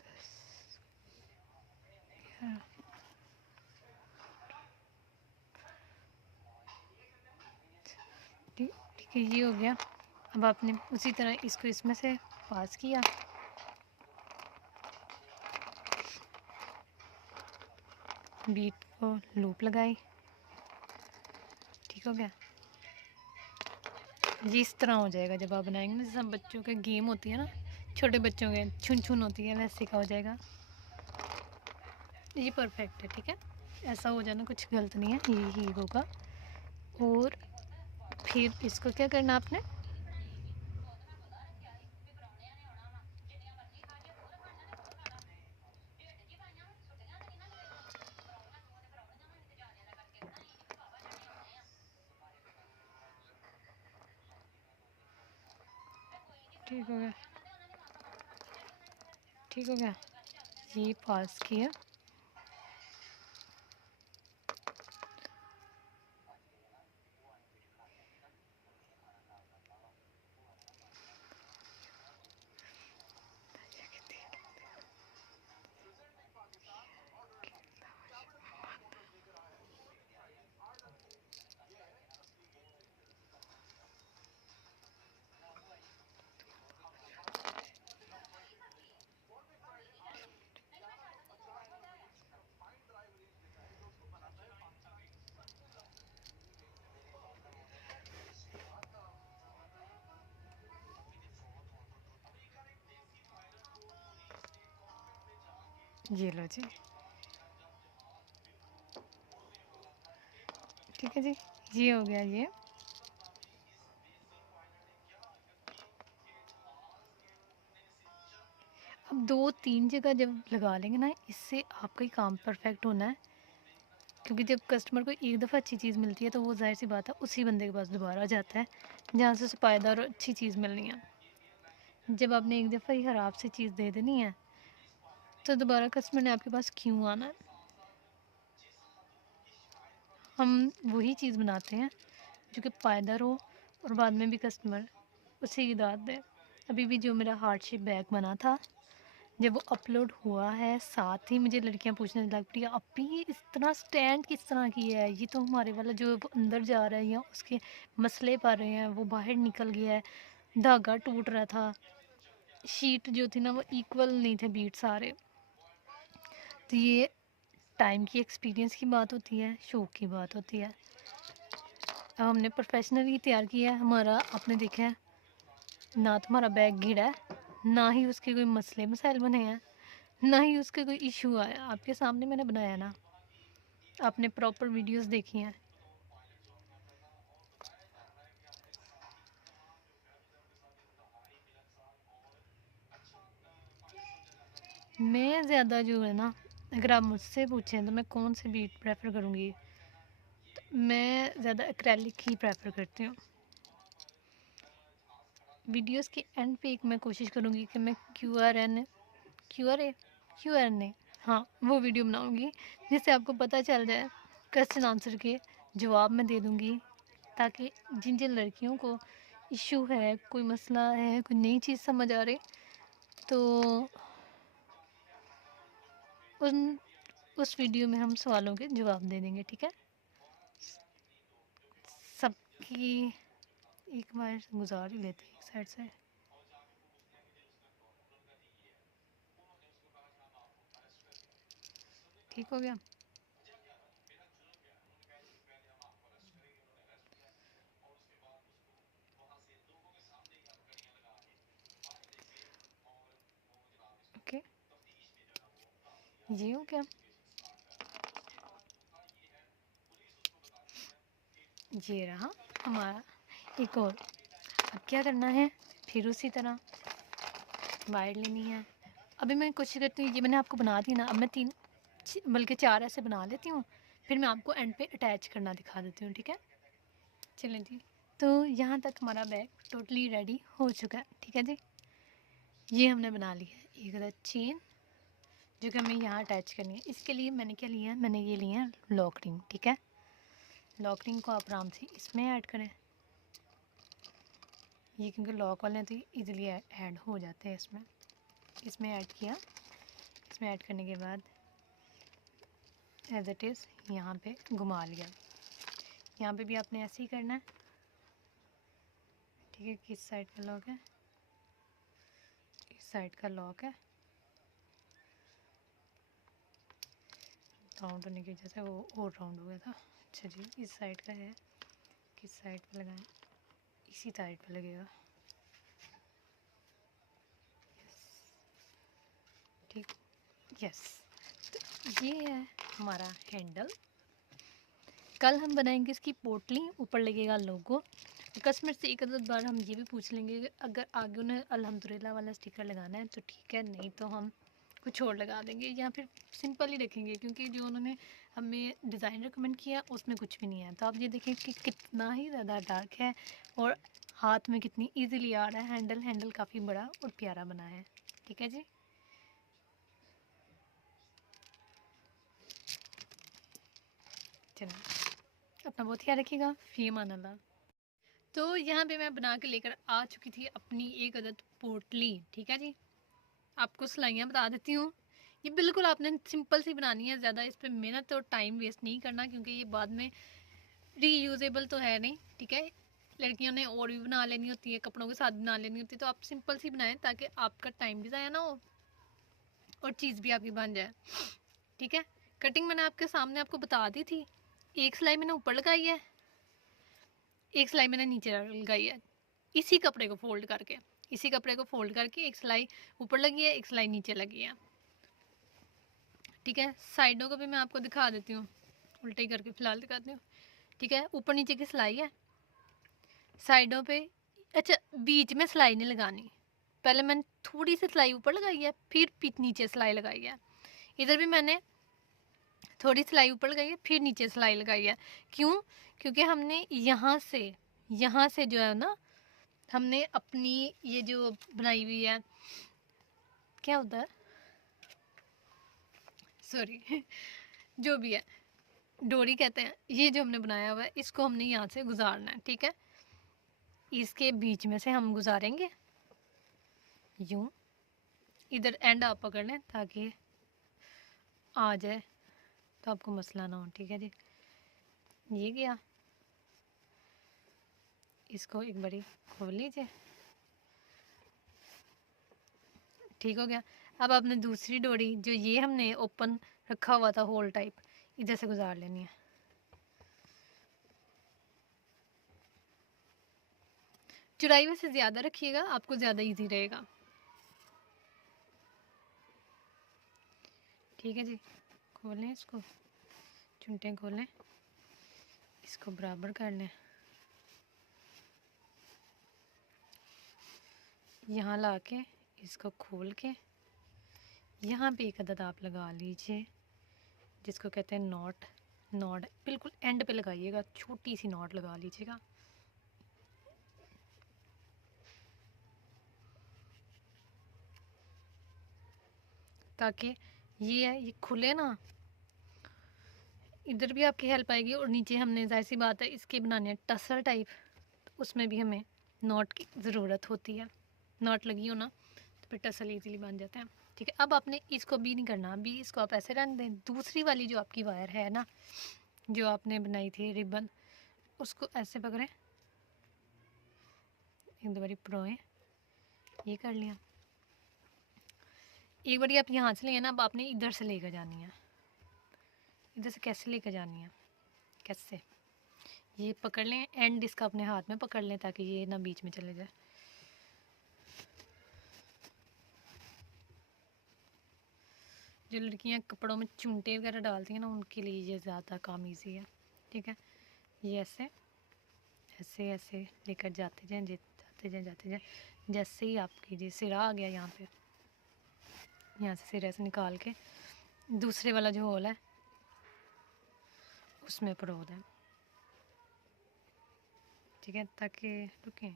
10 ठीक है, ये हो गया। अब आपने उसी तरह इसको इसमें से पास किया, बीट को लूप लगाई। ठीक हो गया, ये इस तरह हो जाएगा जब आप बनाएंगे ना, जैसे बच्चों के गेम होती है ना, छोटे बच्चों के छुन छुन होती है, वैसे का हो जाएगा। ये परफेक्ट है। ठीक है, ऐसा हो जाना कुछ गलत नहीं है, यही होगा। और फिर इसको क्या करना आपने, ठीक हो गया, ठीक हो गया, ये पास किया। ये लो जी, ठीक है जी, ये हो गया ये। अब 2-3 जगह जब लगा लेंगे ना, इससे आपका ही काम परफेक्ट होना है, क्योंकि जब कस्टमर को एक दफ़ा अच्छी चीज़ मिलती है तो वो ज़ाहिर सी बात है उसी बंदे के पास दोबारा जाता है जहाँ से उसे पायदार और अच्छी चीज़ मिलनी है। जब आपने एक दफ़ा ही ख़राब सी चीज़ दे देनी है तो दोबारा कस्टमर ने आपके पास क्यों आना है। हम वही चीज़ बनाते हैं जो कि पायदार हो और बाद में भी कस्टमर उसी की दाद दे। अभी भी जो मेरा हार्ट शेप बैग बना था, जब वो अपलोड हुआ है, साथ ही मुझे लड़कियां पूछने लग पड़ी, अपी ये इस तरह स्टैंड किस तरह की है, ये तो हमारे वाला जो वो अंदर जा रहा है या उसके मसले पड़ रहे हैं, वो बाहर निकल गया है, धागा टूट रहा था, शीट जो थी ना वो इक्वल नहीं थे बीट सारे। तो ये टाइम की एक्सपीरियंस की बात होती है, शौक की बात होती है। अब हमने प्रोफेशनली तैयार किया है हमारा, आपने देखा है ना, तो हमारा बैग गिरा है, ना ही उसके कोई मसले मसाइल बने हैं, ना ही उसके कोई इशू आया। आपके सामने मैंने बनाया ना, आपने प्रॉपर वीडियोस देखी हैं। मैं ज़्यादा जो है ना, अगर आप मुझसे पूछें तो मैं कौन से बीट प्रेफर करूँगी, तो मैं ज़्यादा एक्रेलिक ही प्रेफर करती हूँ। वीडियोस के एंड पे एक मैं कोशिश करूँगी कि मैं क्यू आर ए हाँ, वो वीडियो बनाऊँगी जिससे आपको पता चल जाए, क्वेश्चन आंसर के जवाब मैं दे दूँगी, ताकि जिन जिन लड़कियों को इशू है, कोई मसला है, कोई नई चीज़ समझ आ रही, तो उन उस वीडियो में हम सवालों के जवाब दे देंगे, ठीक है। सबकी एक बार गुजार ही लेते हैं एक साइड से। ठीक हो गया। ओके, ये हो गया। ये रहा हमारा एक और। अब क्या करना है, फिर उसी तरह वायर लेनी है। अभी मैं कोशिश करती हूँ, ये मैंने आपको बना दी ना, अब मैं 3 बल्कि 4 ऐसे बना लेती हूँ, फिर मैं आपको एंड पे अटैच करना दिखा देती हूँ, ठीक है। चलें जी, तो यहाँ तक हमारा बैग टोटली रेडी हो चुका है, ठीक है जी। ये हमने बना लिया है एक अदद चेन, जो कि हमें यहाँ अटैच करनी है। इसके लिए मैंने क्या लिया है, मैंने ये लिया है लॉक रिंग, ठीक है। लॉक रिंग को आप आराम से इसमें ऐड करें, ये क्योंकि लॉक वाले हैं तो ईज़िली ऐड हो जाते हैं इसमें ऐड किया। इसमें ऐड करने के बाद एज इट इज़ यहाँ पे घुमा लिया। यहाँ पे भी आपने ऐसे ही करना है, ठीक है। किस साइड का लॉक है, इस साइड का लॉक है, राउंड होने की वजह से वो और राउंड हो गया था। अच्छा जी, इस साइड का है, किस साइड पे लगाएं, इसी साइड पे लगेगा, ठीक, यस। तो ये है हमारा हैंडल। कल हम बनाएंगे इसकी पोटली, ऊपर लगेगा लोगो। कस्टमर से एक आध बार हम ये भी पूछ लेंगे कि अगर आगे उन्हें अल्हम्दुलिल्लाह वाला स्टिकर लगाना है तो ठीक है, नहीं तो हम कुछ और लगा देंगे, या फिर सिंपल ही रखेंगे, क्योंकि जो उन्होंने हमें डिज़ाइन रिकमेंड किया उसमें कुछ भी नहीं है। तो आप ये देखें कि कितना ही ज़्यादा डार्क है और हाथ में कितनी ईजीली आ रहा है। हैंडल काफ़ी बड़ा और प्यारा बना है, ठीक है जी। चलो, अपना बहुत ख्याल रखिएगा, फी अमान अल्लाह। तो यहाँ पे मैं बना के लेकर आ चुकी थी अपनी एक अदद पोटली, ठीक है जी। आपको सिलाइयाँ बता देती हूँ। ये बिल्कुल आपने सिंपल सी बनानी है, ज़्यादा इस पर मेहनत और टाइम वेस्ट नहीं करना, क्योंकि ये बाद में रीयूजेबल तो है नहीं, ठीक है। लड़कियों ने और भी बना लेनी होती है, कपड़ों के साथ बना लेनी होती है, तो आप सिंपल सी बनाएं ताकि आपका टाइम भी ज़ाया ना हो और चीज़ भी आपकी बन जाए, ठीक है। कटिंग मैंने आपके सामने आपको बता दी थी। एक सिलाई मैंने ऊपर लगाई है, एक सिलाई मैंने नीचे लगाई है। इसी कपड़े को फोल्ड करके एक सिलाई ऊपर लगी है, एक सिलाई नीचे लगी है। ठीक है। साइडों को भी मैं आपको दिखा देती हूँ, उल्टे ही करके फ़िलहाल दिखाती हूँ। ठीक है, ऊपर नीचे की सिलाई है, साइडों पे। अच्छा, बीच में सिलाई नहीं लगानी, पहले मैंने थोड़ी सी सिलाई ऊपर लगाई है, फिर नीचे सिलाई लगाई है। इधर भी मैंने थोड़ी सिलाई ऊपर लगाई है, फिर नीचे सिलाई लगाई है। क्यों? क्योंकि हमने यहाँ से जो है ना, हमने अपनी ये जो बनाई हुई है, क्या होता है, सॉरी जो भी है, डोरी कहते हैं, ये जो हमने बनाया हुआ है, इसको हमने यहाँ से गुजारना है। ठीक है, इसके बीच में से हम गुजारेंगे यूँ, इधर एंड आप पकड़ लें ताकि आ जाए, तो आपको मसला ना हो। ठीक है जी, ये गया, इसको एक बारी खोल लीजिए, ठीक हो गया। अब आपने दूसरी डोरी जो ये हमने ओपन रखा हुआ था होल टाइप, इधर से गुजार लेनी है। चौड़ाई वैसे ज़्यादा रखिएगा, आपको ज़्यादा इजी रहेगा। ठीक है जी, खोलें इसको, चुनटें खोलें, इसको बराबर कर लें, यहाँ ला के इसको खोल के यहाँ पे एक अदद आप लगा लीजिए, जिसको कहते हैं नॉट। नॉट बिल्कुल एंड पे लगाइएगा, छोटी सी नॉट लगा लीजिएगा। ताकि ये है, ये खुले ना, इधर भी आपकी हेल्प आएगी। और नीचे हमने जाहिर सी बात है इसके बनाने हैं टसल टाइप, तो उसमें भी हमें नॉट की ज़रूरत होती है। नॉट लगी हो ना तो फिर टसल इजीली बन जाते हैं। ठीक है, अब आपने इसको भी नहीं करना, अभी इसको आप ऐसे रहने दें। दूसरी वाली जो आपकी वायर है ना, जो आपने बनाई थी रिबन, उसको ऐसे पकड़ें, एक दो बारी परोएं, ये कर लिया। एक बारी आप यहाँ से लिए ना, अब आपने इधर से लेकर जानी है। इधर से कैसे लेकर जानी है, कैसे, ये पकड़ लें, एंड इसका अपने हाथ में पकड़ लें ताकि ये ना बीच में चले जाए। जो लड़कियां कपड़ों में चुनटे वगैरह डालती हैं ना, उनके लिए ये ज़्यादा काम इजी है। ठीक है, ये ऐसे ऐसे ऐसे लेकर जाते जाएं, जाते जाएं। जैसे ही आपकी जी सिरा आ गया यहाँ पे, यहाँ से सिरे से निकाल के दूसरे वाला जो होल है उसमें परो दें। ठीक है, ताकि रुकें,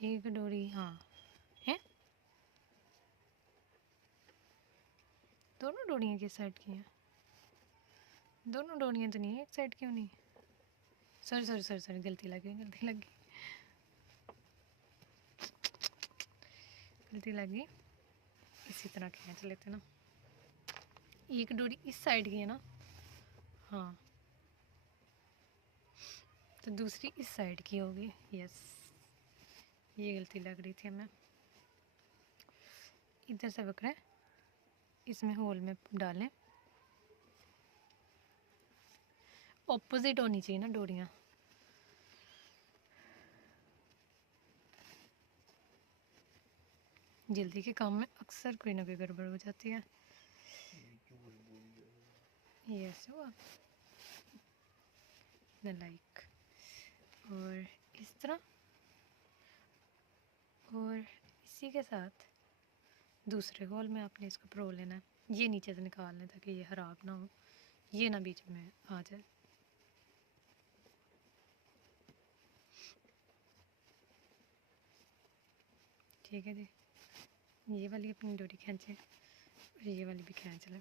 एक डोरी, हाँ है, दोनों डोरियाँ किस साइड की हैं? दोनों डोरियाँ तो नहीं है, एक साइड क्यों नहीं? सॉरी सॉरी सॉरी सॉरी, गलती लगी, गलती लगी। इसी तरह खींच लेते ना, एक डोरी इस साइड की है ना, हाँ, तो दूसरी इस साइड की होगी। यस, ये गलती लग रही थी हमें। इधर से पकड़ें, इसमें होल में डालें, ऑपोजिट होनी चाहिए ना डोरियाँ। जल्दी के काम में अक्सर कोई ना कोई गड़बड़ हो जाती है। ये ऐसे हुआ लाइक, और इस तरह, और इसी के साथ दूसरे होल में आपने इसको परो लेना है। ये नीचे से निकालना है ताकि ये खराब ना हो, ये ना बीच में आ जाए। ठीक है जी, ये वाली अपनी डोरी खींचें और ये वाली भी खींच लें।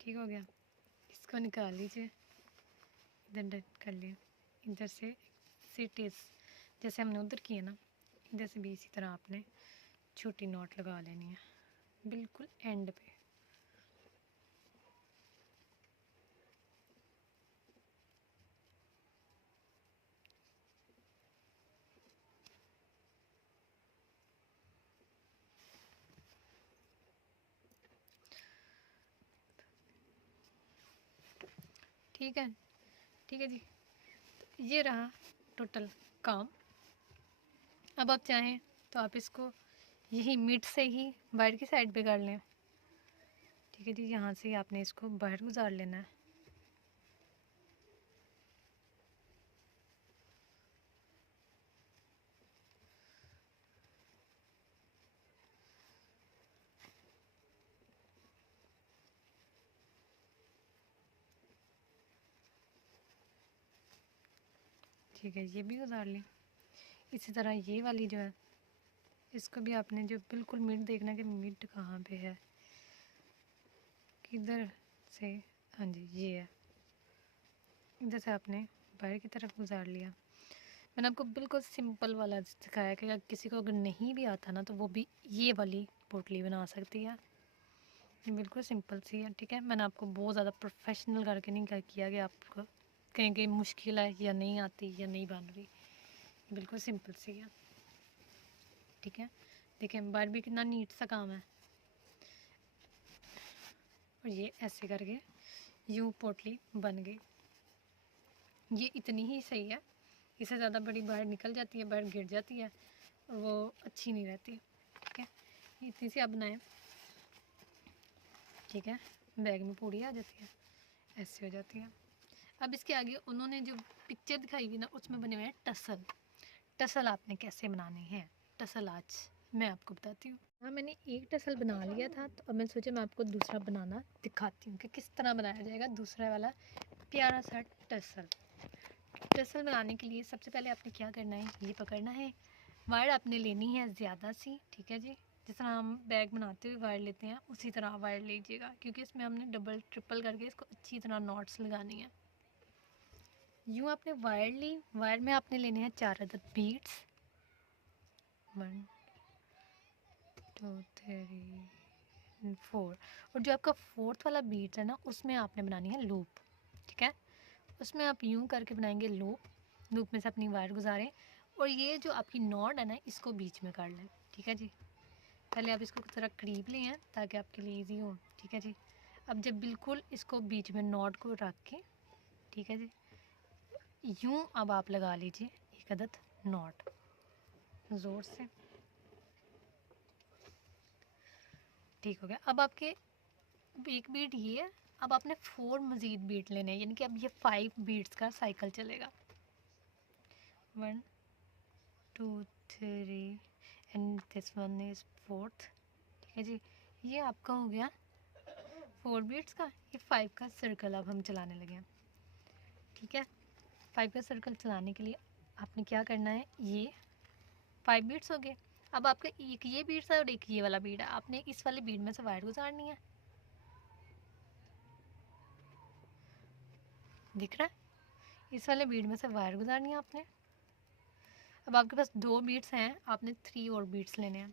ठीक हो गया, इसको निकाल लीजिए, इधर कर लिया, इधर से सिटीज जैसे हमने उधर किया ना, इधर से भी इसी तरह आपने छोटी नॉट लगा लेनी है बिल्कुल एंड पे। ठीक है, ठीक है जी, तो ये रहा टोटल काम। अब आप चाहें तो आप इसको यही मिड से ही बाहर की साइड पे कर लें। ठीक है जी, यहाँ से आपने इसको बाहर गुजार लेना है। ठीक है, ये भी गुजार लें। इसी तरह ये वाली जो है, इसको भी आपने जो बिल्कुल मिड देखना कि मिड कहाँ पे है, किधर से, हाँ जी ये है, इधर से आपने बाहर की तरफ गुजार लिया। मैंने आपको बिल्कुल सिंपल वाला सिखाया कि अगर किसी को अगर नहीं भी आता ना तो वो भी ये वाली पोटली बना सकती है। ये बिल्कुल सिंपल सी है। ठीक है, मैंने आपको बहुत ज़्यादा प्रोफेशनल करके नहीं किया कि आपको कहीं कहीं मुश्किल है या नहीं आती या नहीं बन रही, बिल्कुल सिंपल सी है। ठीक है, देखिए बाहर भी कितना नीट सा काम है। और ये ऐसे करके यूँ पोटली बन गई। ये इतनी ही सही है, इससे ज़्यादा बड़ी बाहर निकल जाती है, बाहर गिर जाती है और वो अच्छी नहीं रहती। ठीक है, ये इतनी सी आप बनाएं। ठीक है, बैग में पूड़ी आ जाती है, ऐसे हो जाती है। अब इसके आगे उन्होंने जो पिक्चर दिखाई हुई ना, उसमें बने हुए हैं टसल। टसल आपने कैसे बनाने हैं, टसल आज मैं आपको बताती हूँ। हाँ, मैंने एक टसल बना लिया था, तो अब मैं सोचा मैं आपको दूसरा बनाना दिखाती हूँ कि किस तरह बनाया जाएगा दूसरा वाला प्यारा सा टसल। टसल बनाने के लिए सबसे पहले आपने क्या करना है, ये पकड़ना है, वायर आपने लेनी है ज़्यादा सी। ठीक है जी, जिस तरह हम बैग बनाते हुए वायर लेते हैं उसी तरह वायर लीजिएगा, क्योंकि इसमें हमने डबल ट्रिपल करके इसको अच्छी तरह नॉट्स लगानी है। यूँ आपने वायर ली, वायर में आपने लेने हैं 4 अदद बीड्स, 1 2 3 4, और जो आपका फोर्थ वाला बीड्स है ना, उसमें आपने बनानी है लूप। ठीक है, उसमें आप यूँ करके बनाएंगे लूप, लूप में से अपनी वायर गुजारें और ये जो आपकी नॉट है ना, इसको बीच में कर लें। ठीक है जी, पहले आप इसको ज़रा करीब ले हैं ताकि आपके लिए इजी हो। ठीक है जी, अब जब बिल्कुल इसको बीच में नॉट को रख के, ठीक है जी, यूँ अब आप लगा लीजिए एक अदद नॉट ज़ोर से। ठीक हो गया। अब आपके एक बीट ये है, अब आपने 4 मज़ीद बीट लेने हैं, यानी कि अब ये 5 बीट्स का साइकिल चलेगा। 1 2 3 and this one is 4th। ठीक है जी, ये आपका हो गया 4 बीट्स का। ये 5 का सर्कल अब हम चलाने लगे हैं। ठीक है, 5 का सर्कल चलाने के लिए आपने क्या करना है, ये 5 बीट्स हो गए। अब आपका एक ये बीट्स है और एक ये वाला बीट है, आपने इस वाले बीट में से वायर गुजारनी है। दिख रहा है, इस वाले बीट में से वायर गुजारनी है आपने। अब आपके पास 2 बीट्स हैं, आपने 3 और बीट्स लेने हैं।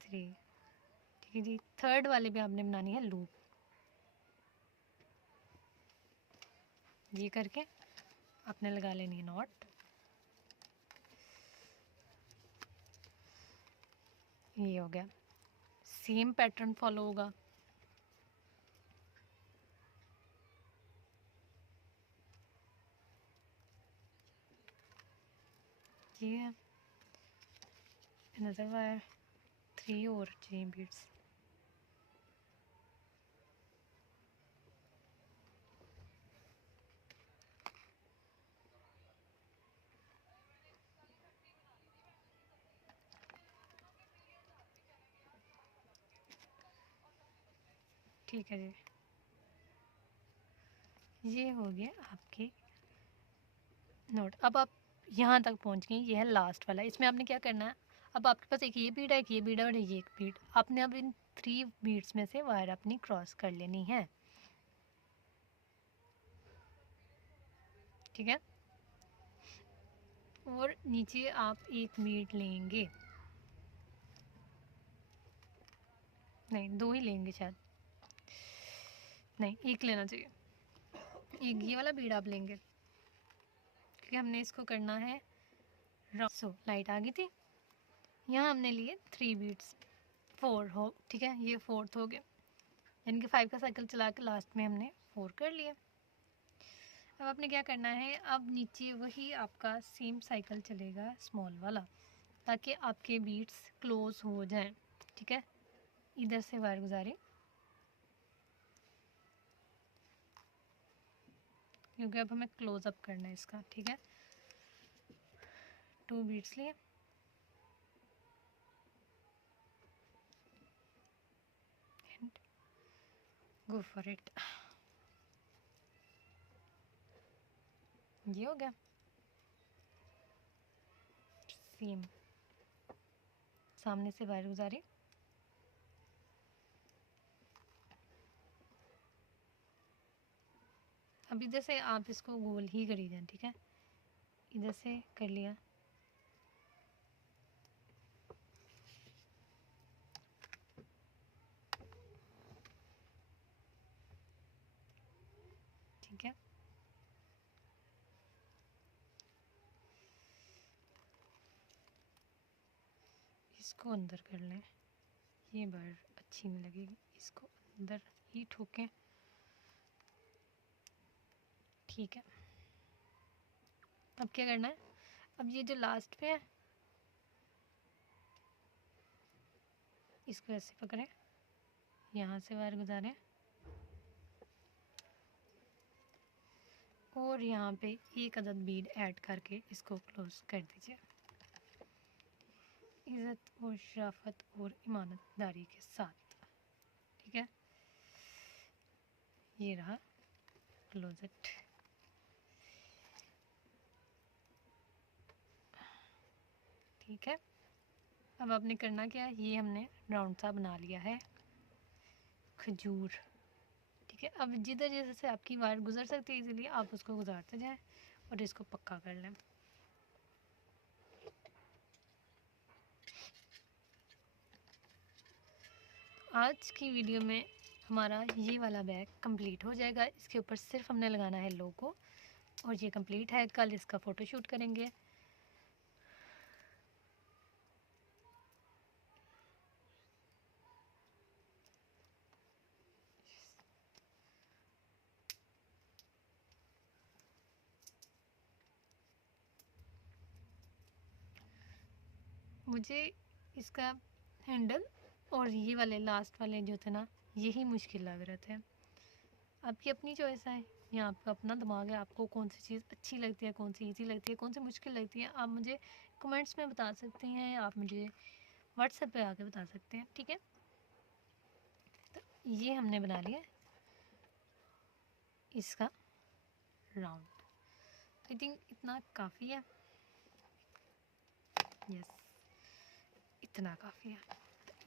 थ्री, ठीक है जी, थर्ड वाले पे आपने बनानी है लूप। ये करके आपने लगा लेनी है नॉट। ये हो गया, सेम पैटर्न फॉलो होगा। ये है अनदर वायर, 3 और चेन बीट्स। ठीक है जी, ये हो गया आपकी नोट। अब आप यहाँ तक पहुँच गए, ये है लास्ट वाला। इसमें आपने क्या करना है, अब आपके पास एक ये बीट है, एक ये बीट है और ये एक बीट, आपने अब इन 3 बीट्स में से वायर अपनी क्रॉस कर लेनी है। ठीक है, और नीचे आप एक बीट लेंगे, नहीं 2 ही लेंगे शायद, नहीं एक लेना चाहिए। एक ये वाला बीट आप लेंगे क्योंकि हमने इसको करना है सो लाइट आ गई थी। यहाँ हमने लिए 3 बीट्स, 4 हो, ठीक है, ये 4th हो गया, यानी कि 5 का साइकिल चला के लास्ट में हमने 4 कर लिया। अब आपने क्या करना है, अब नीचे वही आपका सेम साइकिल चलेगा स्मॉल वाला, ताकि आपके बीट्स क्लोज हो जाएं। ठीक है, इधर से वायर गुजारें, क्योंकि अब हमें क्लोज अप करना है इसका। ठीक है, 2 बीट्स लिए, एंड गो फॉर इट। ये हो गया सेम, सामने से वायर गुजारी, अब इधर से आप इसको गोल ही करी जाए। ठीक है, इधर से कर लिया, ठीक है। इसको अंदर कर लें, ये बार अच्छी नहीं लगेगी, इसको अंदर ही ठोकें। ठीक है, अब क्या करना है, अब ये जो लास्ट पे है इसको ऐसे पकड़ें, यहाँ से वायर गुजारें और यहाँ पे एक अदद बीड ऐड करके इसको क्लोज कर दीजिए। इज़्ज़त और शराफत और ईमानदारी के साथ। ठीक है, ये रहा क्लोजेट। ठीक है, अब आपने करना क्या है, ये हमने राउंड सा बना लिया है खजूर। ठीक है, अब जिधर जिधर से आपकी वायर गुजर सकती है इजीली आप उसको गुजारते जाएं और इसको पक्का कर लें। आज की वीडियो में हमारा ये वाला बैग कंप्लीट हो जाएगा। इसके ऊपर सिर्फ हमने लगाना है लोगो और ये कंप्लीट है। कल इसका फ़ोटोशूट करेंगे। मुझे इसका हैंडल और ये वाले लास्ट वाले जो थे ना, यही मुश्किल लग रहे थे। आपकी अपनी चॉइस है, यहाँ आपका अपना दिमाग है, आपको कौन सी चीज़ अच्छी लगती है, कौन सी ईजी लगती है, कौन सी मुश्किल लगती है। आप मुझे कमेंट्स में बता सकते हैं, आप मुझे व्हाट्सएप पे आके बता सकते हैं। ठीक है, तो ये हमने बना लिया इसका राउंड। आई थिंक इतना काफ़ी है। यस, इतना काफ़ी है।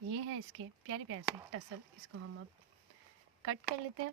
ये है इसके प्यारे प्यारे से टसल, इसको हम अब कट कर लेते हैं।